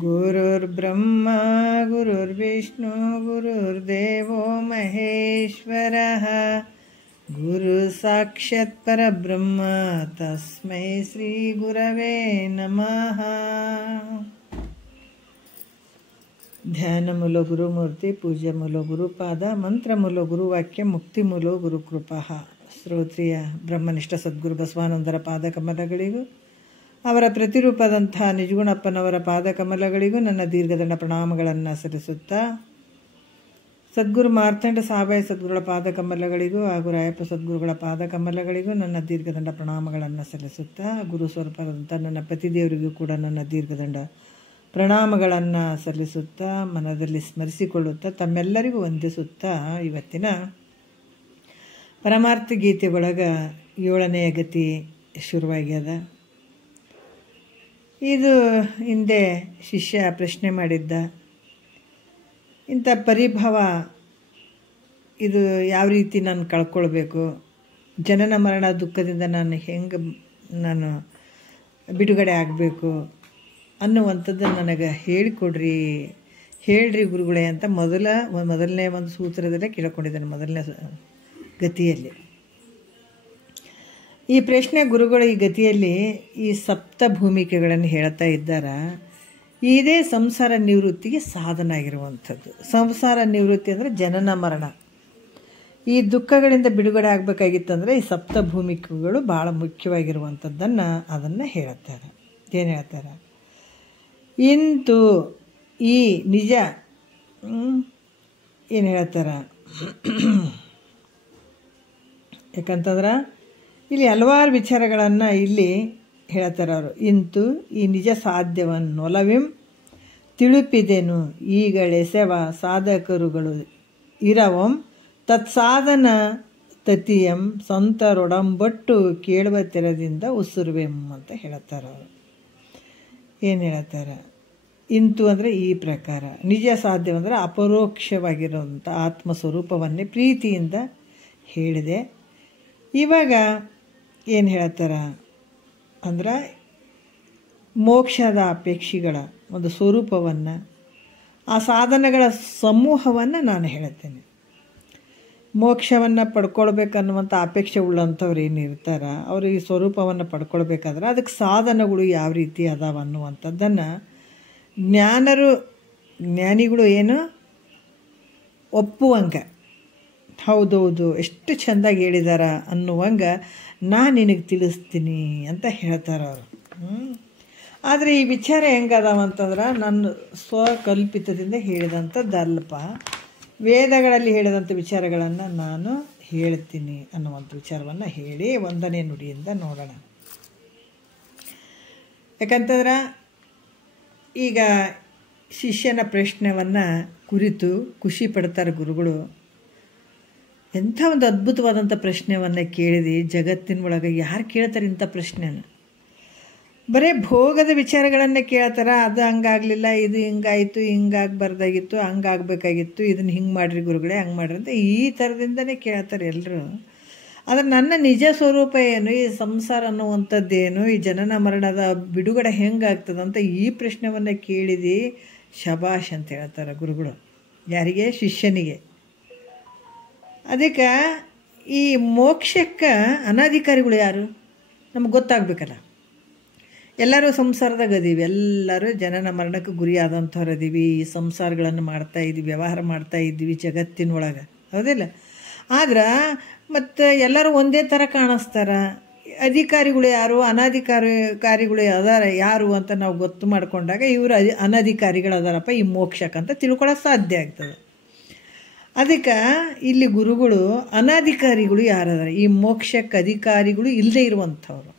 गुरुर्ब्रह्मा गुरुर्विष्णु गुरुर्देवो महेश्वरः गुरु साक्षात् परब्रह्म तस्मै श्री गुरवे नमः। ध्यान मूलो गुरुमूर्ति पूज्य मूलो गुरुपाद मंत्र मूलो गुरुवाक्य मुक्ति मूलो गुरुकृपा। ಶ್ರೋತ್ರಿಯ ಬ್ರಹ್ಮನಿಷ್ಠ ಸದ್ಗುರು ಬಸವಾನಂದರ ಪಾದಕಮಲಗಳಿಗೂ ಅವರ ಪ್ರತಿರೂಪದಂಥ ನಿಜಗುಣಪ್ಪನವರ ಪಾದಕಮಲಗಳಿಗೂ ನನ್ನ ದೀರ್ಘದಂಡ ಪ್ರಣಾಮಗಳನ್ನು ಸಲ್ಲಿಸುತ್ತಾ, ಸದ್ಗುರು ಮಾರ್ತಾಂಡ ಸಾಬಾಯಿ ಸದ್ಗುರುಗಳ ಪಾದಕಮಲಗಳಿಗೂ ಹಾಗೂ ರಾಯಪ್ಪ ಸದ್ಗುರುಗಳ ಪಾದಕಮಲಗಳಿಗೂ ನನ್ನ ದೀರ್ಘದಂಡ ಪ್ರಣಾಮಗಳನ್ನು ಸಲ್ಲಿಸುತ್ತಾ, ಗುರು ಸ್ವರೂಪದಂಥ ನನ್ನ ಪತಿದೇವರಿಗೂ ಕೂಡ ನನ್ನ ದೀರ್ಘದಂಡ ಪ್ರಣಾಮಗಳನ್ನು ಸಲ್ಲಿಸುತ್ತಾ, ಮನದಲ್ಲಿ ಸ್ಮರಿಸಿಕೊಳ್ಳುತ್ತಾ, ತಮ್ಮೆಲ್ಲರಿಗೂ ವಂದಿಸುತ್ತಾ, ಇವತ್ತಿನ ಪರಮಾರ್ಥ ಗೀತೆ ಒಳಗೆ 7ನೇ ಗತಿ ಶುರುವಾಗ್ಯದ. ಇದು ಹಿಂದೆ ಶಿಷ್ಯ ಪ್ರಶ್ನೆ ಮಾಡಿದ್ದ, ಇಂಥ ಪರಿಭವ ಇದು ಯಾವ ರೀತಿ ನಾನು ಕಳ್ಕೊಳ್ಬೇಕು, ಜನನ ಮರಣ ದುಃಖದಿಂದ ನಾನು ಬಿಡುಗಡೆ ಆಗಬೇಕು ಅನ್ನುವಂಥದ್ದು ನನಗೆ ಹೇಳ್ರಿ ಗುರುಗಳೇ ಅಂತ ಮೊದಲನೇ ಒಂದು ಸೂತ್ರದಲ್ಲೇ ಕೇಳ್ಕೊಂಡಿದ್ದಾನೆ. ಮೊದಲನೇ ಗತಿಯಲ್ಲಿ ಈ ಪ್ರಶ್ನೆ ಗುರುಗಳು ಈ ಗತಿಯಲ್ಲಿ ಈ ಸಪ್ತ ಭೂಮಿಕೆಗಳನ್ನು ಹೇಳ್ತಾ ಇದ್ದಾರೆ. ಇದೇ ಸಂಸಾರ ನಿವೃತ್ತಿಗೆ ಸಾಧನ ಆಗಿರುವಂಥದ್ದು. ಸಂಸಾರ ನಿವೃತ್ತಿ ಅಂದರೆ ಜನನ ಮರಣ. ಈ ದುಃಖಗಳಿಂದ ಬಿಡುಗಡೆ ಆಗಬೇಕಾಗಿತ್ತಂದರೆ ಈ ಸಪ್ತ ಭೂಮಿಕೆಗಳು ಭಾಳ ಮುಖ್ಯವಾಗಿರುವಂಥದ್ದನ್ನು ಹೇಳ್ತಾರೆ. ಏನು ಹೇಳ್ತಾರೆ? ಇಂತು ಈ ನಿಜ ಏನು ಹೇಳ್ತಾರೆ? ಯಾಕಂತಂದ್ರೆ ಇಲ್ಲಿ ಹಲವಾರು ವಿಚಾರಗಳನ್ನು ಇಲ್ಲಿ ಹೇಳ್ತಾರೆ ಅವರು. ಇಂತು ಈ ನಿಜ ಸಾಧ್ಯವನ್ನೊಲವಿಂ ತಿಳುಪಿದೆನು ಈಗಳೆಸೆವ ಸಾಧಕರುಗಳು ಇರವಂ ತತ್ಸಾಧನ ತತಿಯಂ ಸಂತರೊಡಂಬಟ್ಟು ಕೇಳುವ ತೆರದಿಂದ ಉಸುರುವೆಂ ಅಂತ ಹೇಳ್ತಾರೆ ಅವರು. ಏನು ಹೇಳ್ತಾರೆ? ಇಂತು ಅಂದರೆ ಈ ಪ್ರಕಾರ, ನಿಜ ಸಾಧ್ಯವಂದರೆ ಅಪರೋಕ್ಷವಾಗಿರುವಂಥ ಆತ್ಮಸ್ವರೂಪವನ್ನೇ ಪ್ರೀತಿಯಿಂದ ಹೇಳಿದೆ. ಇವಾಗ ಏನು ಹೇಳ್ತಾರ ಅಂದ್ರೆ ಮೋಕ್ಷದ ಅಪೇಕ್ಷಿಗಳ ಒಂದು ಸ್ವರೂಪವನ್ನು, ಆ ಸಾಧನಗಳ ಸಮೂಹವನ್ನು ನಾನು ಹೇಳ್ತೇನೆ. ಮೋಕ್ಷವನ್ನು ಪಡ್ಕೊಳ್ಬೇಕನ್ನುವಂಥ ಅಪೇಕ್ಷೆ ಉಳ್ಳಂಥವ್ರು ಏನಿರ್ತಾರ ಅವರು ಈ ಸ್ವರೂಪವನ್ನು ಪಡ್ಕೊಳ್ಬೇಕಾದ್ರೆ ಅದಕ್ಕೆ ಸಾಧನಗಳು ಯಾವ ರೀತಿ ಅದಾವ ಅನ್ನುವಂಥದ್ದನ್ನು ಜ್ಞಾನಿಗಳು ಏನು ಒಪ್ಪುವಂಗೆ, ಹೌದೌದು ಎಷ್ಟು ಚೆಂದಾಗಿ ಹೇಳಿದಾರ ಅನ್ನುವಂಗೆ ನಾನು ನಿನಗೆ ತಿಳಿಸ್ತೀನಿ ಅಂತ ಹೇಳ್ತಾರೆ ಅವರು. ಆದರೆ ಈ ವಿಚಾರ ಹೆಂಗದಾವಂತಂದ್ರೆ ನನ್ನ ಸ್ವಕಲ್ಪಿತದಿಂದ ಹೇಳಿದಂಥದ್ದಲ್ಪ, ವೇದಗಳಲ್ಲಿ ಹೇಳಿದಂಥ ವಿಚಾರಗಳನ್ನು ನಾನು ಹೇಳ್ತೀನಿ ಅನ್ನುವಂಥ ವಿಚಾರವನ್ನು ಹೇಳಿ 1ನೇ ನುಡಿಯಿಂದ ನೋಡೋಣ. ಯಾಕಂತಂದ್ರೆ ಈಗ ಶಿಷ್ಯನ ಪ್ರಶ್ನೆಯನ್ನು ಕುರಿತು ಖುಷಿ ಪಡ್ತಾರೆ ಗುರುಗಳು. ಎಂಥ ಒಂದು ಅದ್ಭುತವಾದಂಥ ಪ್ರಶ್ನೆಯನ್ನು ಕೇಳಿದೆ. ಜಗತ್ತಿನ ಒಳಗೆ ಯಾರು ಕೇಳ್ತಾರೆ ಇಂಥ ಪ್ರಶ್ನೆನ? ಬರೀ ಭೋಗದ ವಿಚಾರಗಳನ್ನೇ ಕೇಳ್ತಾರೆ. ಅದು ಹಂಗಾಗಲಿಲ್ಲ, ಇದು ಹಿಂಗಾಯಿತು, ಹಿಂಗಾಗಬಾರ್ದಾಗಿತ್ತು, ಹಂಗಾಗಬೇಕಾಗಿತ್ತು, ಇದನ್ನು ಹಿಂಗೆ ಮಾಡಿರಿ ಗುರುಗಳೇ, ಹಂಗೆ ಮಾಡಿರಿ ಅಂತ ಈ ಥರದಿಂದನೇ ಕೇಳ್ತಾರೆ ಎಲ್ಲರೂ. ಆದರೆ ನನ್ನ ನಿಜ ಸ್ವರೂಪ ಏನು, ಈ ಸಂಸಾರ ಅನ್ನುವಂಥದ್ದೇನು, ಈ ಜನನ ಮರಣದ ಬಿಡುಗಡೆ ಹೆಂಗಾಗ್ತದಂತ ಈ ಪ್ರಶ್ನೆಯನ್ನು ಕೇಳಿದು ಶಬಾಷ್ ಅಂತ ಹೇಳ್ತಾರೆ ಗುರುಗಳು. ಯಾರಿಗೆ? ಶಿಷ್ಯನಿಗೆ. ಅದಕ್ಕೆ ಈ ಮೋಕ್ಷಕ್ಕೆ ಅನಾಧಿಕಾರಿಗಳು ಯಾರು ನಮ್ಗೆ ಗೊತ್ತಾಗಬೇಕಲ್ಲ. ಎಲ್ಲರೂ ಸಂಸಾರದಾಗ ಅದೀವಿ, ಎಲ್ಲರೂ ಜನನ ಮರಣಕ್ಕೆ ಗುರಿಯಾದಂಥವ್ರು ಅದೀವಿ, ಈ ಸಂಸಾರಗಳನ್ನು ಮಾಡ್ತಾಯಿದ್ದೀವಿ, ವ್ಯವಹಾರ ಮಾಡ್ತಾಯಿದ್ದೀವಿ ಜಗತ್ತಿನೊಳಗೆ, ಹೌದಿಲ್ಲ? ಆದ್ರೆ ಮತ್ತು ಎಲ್ಲರೂ ಒಂದೇ ಥರ ಕಾಣಿಸ್ತಾರ. ಅಧಿಕಾರಿಗಳು ಯಾರು, ಅನಾಧಿಕಾರಿಗಳು ಅದಾರ ಯಾರು ಅಂತ ನಾವು ಗೊತ್ತು ಮಾಡಿಕೊಂಡಾಗ ಇವರು ಅನಧಿಕಾರಿಗಳು ಅದಾರಪ್ಪ ಈ ಮೋಕ್ಷಕ್ಕಂತ ತಿಳ್ಕೊಳ್ಳೋಕೆ ಸಾಧ್ಯ ಆಗ್ತದೆ. ಅದಕ್ಕೆ ಇಲ್ಲಿ ಗುರುಗಳು ಅನಾಧಿಕಾರಿಗಳು ಯಾರದಾರ, ಈ ಮೋಕ್ಷಕ್ಕೆ ಅಧಿಕಾರಿಗಳು ಇಲ್ಲದೇ ಇರುವಂಥವ್ರು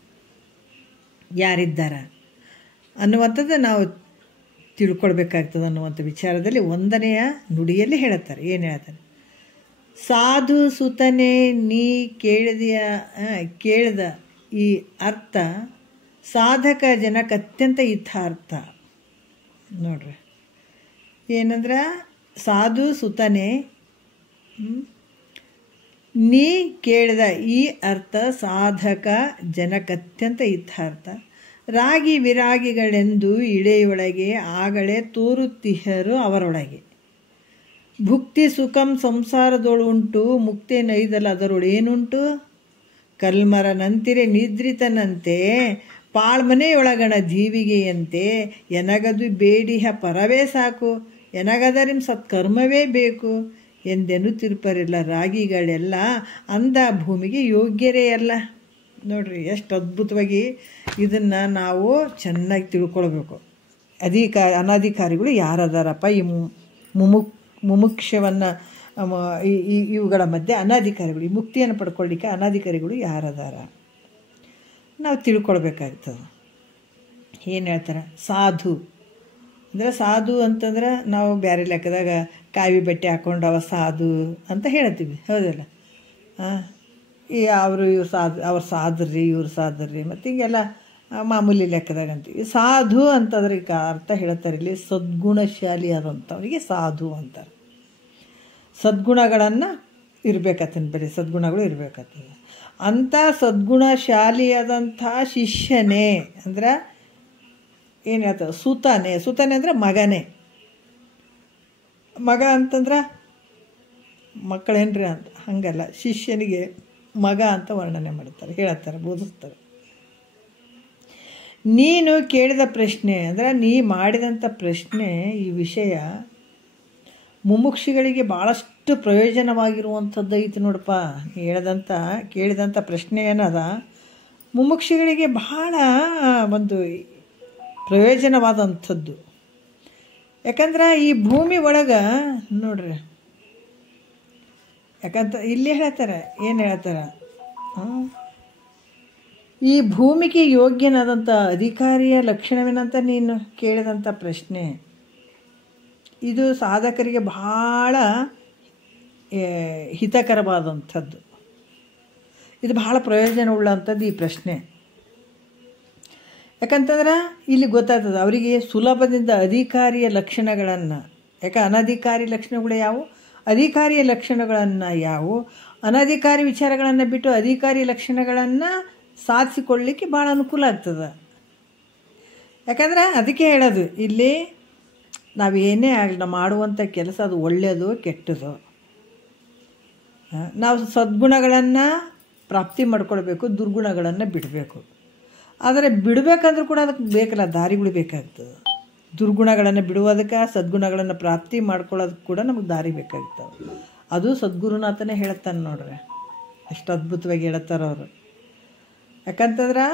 ಯಾರಿದ್ದಾರ ಅನ್ನುವಂಥದ್ದು ನಾವು ತಿಳ್ಕೊಳ್ಬೇಕಾಗ್ತದೆ ಅನ್ನುವಂಥ ವಿಚಾರದಲ್ಲಿ 1ನೇ ನುಡಿಯಲ್ಲಿ ಹೇಳ್ತಾರೆ. ಏನು ಹೇಳ್ತಾರೆ? ಸಾಧು ಸುತನೆ ನೀ ಕೇಳಿದ ಈ ಅರ್ಥ ಸಾಧಕ ಜನಕ್ಕೆ ಅತ್ಯಂತ ಯಥಾರ್ಥ. ನೋಡ್ರಿ ಏನಂದ್ರೆ ಸಾಧು ಸುತನೆ ನೀ ಕೇಳಿದ ಈ ಅರ್ಥ ಸಾಧಕ ಜನಕತ್ಯಂತ ಇತ್ಥಾರ್ಥ. ರಾಗಿ ವಿರಾಗಿಗಳೆಂದು ಇಳೆಯೊಳಗೆ ಆಗಲೇ ತೋರುತ್ತಿಹರು ಅವರೊಳಗೆ. ಭುಕ್ತಿ ಸುಖಂ ಸಂಸಾರದೊಳುಂಟು ಮುಕ್ತಿ ನೈದಲ ಅದರೊಳೇನುಂಟು. ಕಲ್ಮರ ನಂತಿರೆ ನಿದ್ರಿತನಂತೆ ಪಾಳ್ಮನೆಯೊಳಗಣ ಜೀವಿಗೆಯಂತೆ ಎನಗದು ಬೇಡಿಹ ಪರವೇ ಸಾಕು ಎನಗದರಿಂ ಸತ್ಕರ್ಮವೇ ಬೇಕು ಎಂದೆನ್ನುತ್ತಿರ್ಪರಿಲ್ಲ. ರಾಗಿಗಳೆಲ್ಲ ಅಂದ ಭೂಮಿಗೆ ಯೋಗ್ಯರೇ ಅಲ್ಲ. ನೋಡ್ರಿ ಎಷ್ಟು ಅದ್ಭುತವಾಗಿ ಇದನ್ನು ನಾವು ಚೆನ್ನಾಗಿ ತಿಳ್ಕೊಳ್ಬೇಕು. ಅನಾಧಿಕಾರಿಗಳು ಯಾರದಾರಪ್ಪ? ಈ ಮುಮುಕ್ಷವನ್ನು ಇವುಗಳ ಮಧ್ಯೆ ಅನಾಧಿಕಾರಿಗಳು, ಈ ಮುಕ್ತಿಯನ್ನು ಪಡ್ಕೊಳ್ಳಿಕ್ಕೆ ಅನಾಧಿಕಾರಿಗಳು ಯಾರದಾರ ನಾವು ತಿಳ್ಕೊಳ್ಬೇಕಾಗ್ತದೆ. ಏನು ಹೇಳ್ತಾರೆ? ಸಾಧು ಅಂದರೆ, ಸಾಧು ಅಂತಂದ್ರೆ ನಾವು ಬೇರೆ ಲೆಕ್ಕದಾಗ ಕಾವಿ ಬಟ್ಟೆ ಹಾಕ್ಕೊಂಡು ಅವ ಸಾಧು ಅಂತ ಹೇಳ್ತೀವಿ, ಹೌದಲ್ಲ? ಅವರು ಇವ್ರು ಅವ್ರು ಸಾಧ್ರಿ, ಇವ್ರು ಸಾಧ್ರಿ, ಮತ್ತು ಹಿಂಗೆಲ್ಲ ಮಾಮೂಲಿ ಲೆಕ್ಕದಾಗ ಅಂತೀವಿ. ಸಾಧು ಅಂತಂದ್ರೆ ಈಗ ಅರ್ಥ ಹೇಳ್ತಾರೆ ಇಲ್ಲಿ, ಸದ್ಗುಣಶಾಲಿ ಆದಂಥವ್ರಿಗೆ ಸಾಧು ಅಂತಾರೆ. ಸದ್ಗುಣಗಳನ್ನು ಇರಬೇಕತ್ತಂದು, ಬರೀ ಸದ್ಗುಣಗಳು ಇರಬೇಕತ್ತದ. ಅಂಥ ಸದ್ಗುಣಶಾಲಿಯಾದಂಥ ಶಿಷ್ಯನೇ ಅಂದ್ರೆ ಏನು ಹೇಳ್ತಾರೆ? ಸುತನೇ. ಸುತನೇ ಅಂದರೆ ಮಗನೇ. ಮಗ ಅಂತಂದ್ರೆ ಮಕ್ಕಳೇನ್ರಿ ಅಂತ ಹಂಗಲ್ಲ, ಶಿಷ್ಯನಿಗೆ ಮಗ ಅಂತ ವರ್ಣನೆ ಮಾಡ್ತಾರೆ, ಹೇಳ್ತಾರೆ, ಬೋಧಿಸ್ತಾರೆ. ನೀನು ಕೇಳಿದ ಪ್ರಶ್ನೆ ಅಂದರೆ ನೀ ಮಾಡಿದಂಥ ಪ್ರಶ್ನೆ, ಈ ವಿಷಯ ಮುಮುಕ್ಷಿಗಳಿಗೆ ಭಾಳಷ್ಟು ಪ್ರಯೋಜನವಾಗಿರುವಂಥದ್ದು ಐತಿ ನೋಡಪ್ಪ. ಕೇಳಿದಂಥ ಪ್ರಶ್ನೆ ಏನದ ಮುಮುಕ್ಷಿಗಳಿಗೆ ಬಹಳ ಒಂದು ಪ್ರಯೋಜನವಾದಂಥದ್ದು. ಯಾಕಂದ್ರೆ ಈ ಭೂಮಿ ಒಳಗೆ ನೋಡ್ರಿ, ಯಾಕಂತ ಇಲ್ಲಿ ಹೇಳ್ತಾರೆ, ಏನು ಹೇಳ್ತಾರೆ? ಈ ಭೂಮಿಗೆ ಯೋಗ್ಯನಾದಂಥ ಅಧಿಕಾರಿಯ ಲಕ್ಷಣವೇನಂತ ನೀನು ಕೇಳಿದಂಥ ಪ್ರಶ್ನೆ, ಇದು ಸಾಧಕರಿಗೆ ಬಹಳ ಹಿತಕರವಾದಂಥದ್ದು. ಇದು ಬಹಳ ಪ್ರಯೋಜನವುಳ್ಳಂಥದ್ದು ಈ ಪ್ರಶ್ನೆ. ಯಾಕಂತಂದ್ರೆ ಇಲ್ಲಿ ಗೊತ್ತಾಗ್ತದೆ ಅವರಿಗೆ ಸುಲಭದಿಂದ ಅಧಿಕಾರಿಯ ಲಕ್ಷಣಗಳನ್ನು. ಯಾಕೆ? ಅನಧಿಕಾರಿ ಲಕ್ಷಣಗಳು ಯಾವುವು, ಅಧಿಕಾರಿಯ ಲಕ್ಷಣಗಳನ್ನು ಯಾವುವು, ಅನಧಿಕಾರಿ ವಿಚಾರಗಳನ್ನು ಬಿಟ್ಟು ಅಧಿಕಾರಿ ಲಕ್ಷಣಗಳನ್ನು ಸಾಧಿಸಿಕೊಳ್ಳಲಿಕ್ಕೆ ಭಾಳ ಅನುಕೂಲ ಆಗ್ತದೆ. ಯಾಕಂದ್ರೆ ಅದಕ್ಕೆ ಹೇಳೋದು ಇಲ್ಲಿ, ನಾವು ಏನೇ ಆಗಲಿ ನಾವು ಮಾಡುವಂಥ ಕೆಲಸ ಅದು ಒಳ್ಳೆಯದು ಕೆಟ್ಟದು, ನಾವು ಸದ್ಗುಣಗಳನ್ನು ಪ್ರಾಪ್ತಿ ಮಾಡ್ಕೊಳ್ಬೇಕು, ದುರ್ಗುಣಗಳನ್ನು ಬಿಡಬೇಕು. ಆದರೆ ಬಿಡಬೇಕಂದ್ರೂ ಕೂಡ ಅದಕ್ಕೆ ಬೇಕಲ್ಲ, ದಾರಿಗಳು ಬೇಕಾಗ್ತದೆ. ದುರ್ಗುಣಗಳನ್ನು ಬಿಡುವುದಕ್ಕೆ, ಸದ್ಗುಣಗಳನ್ನು ಪ್ರಾಪ್ತಿ ಮಾಡ್ಕೊಳ್ಳೋದಕ್ಕೆ ಕೂಡ ನಮಗೆ ದಾರಿ ಬೇಕಾಗ್ತವೆ. ಅದು ಸದ್ಗುರುನಾಥನೇ ಹೇಳ್ತಾನೆ ನೋಡ್ರಿ, ಎಷ್ಟು ಅದ್ಭುತವಾಗಿ ಹೇಳ್ತಾರೆ ಅವರು. ಯಾಕಂತಂದ್ರೆ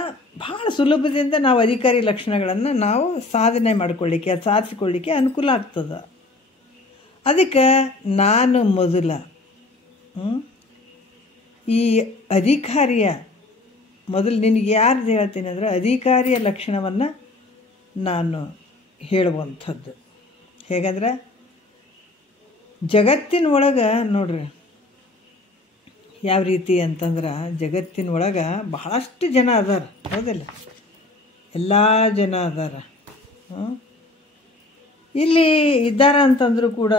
ಭಾಳ ಸುಲಭದಿಂದ ನಾವು ಅಧಿಕಾರಿ ಲಕ್ಷಣಗಳನ್ನು ನಾವು ಸಾಧನೆ ಮಾಡಿಕೊಳ್ಳಿಕ್ಕೆ, ಸಾಧಿಸಿಕೊಳ್ಳಿಕ್ಕೆ ಅನುಕೂಲ ಆಗ್ತದೆ. ಅದಕ್ಕೆ ನಾನು ಮೊದಲ ಈ ಅಧಿಕಾರಿಯ ಮೊದಲು ನಿನಗೆ ಯಾರು ಹೇಳ್ತೀನಿ ಅಂದರೆ ಅಧಿಕಾರಿಯ ಲಕ್ಷಣವನ್ನು ನಾನು ಹೇಳುವಂಥದ್ದು. ಹೇಗಂದ್ರೆ ಜಗತ್ತಿನ ಒಳಗೆ ನೋಡ್ರಿ ಯಾವ ರೀತಿ ಅಂತಂದ್ರೆ, ಜಗತ್ತಿನ ಒಳಗೆ ಬಹಳಷ್ಟು ಜನ ಅದಾರ, ಹೌದಲ್ಲ? ಎಲ್ಲ ಜನ ಅದಾರ. ಇಲ್ಲಿ ಇದ್ದಾರ ಅಂತಂದ್ರೂ ಕೂಡ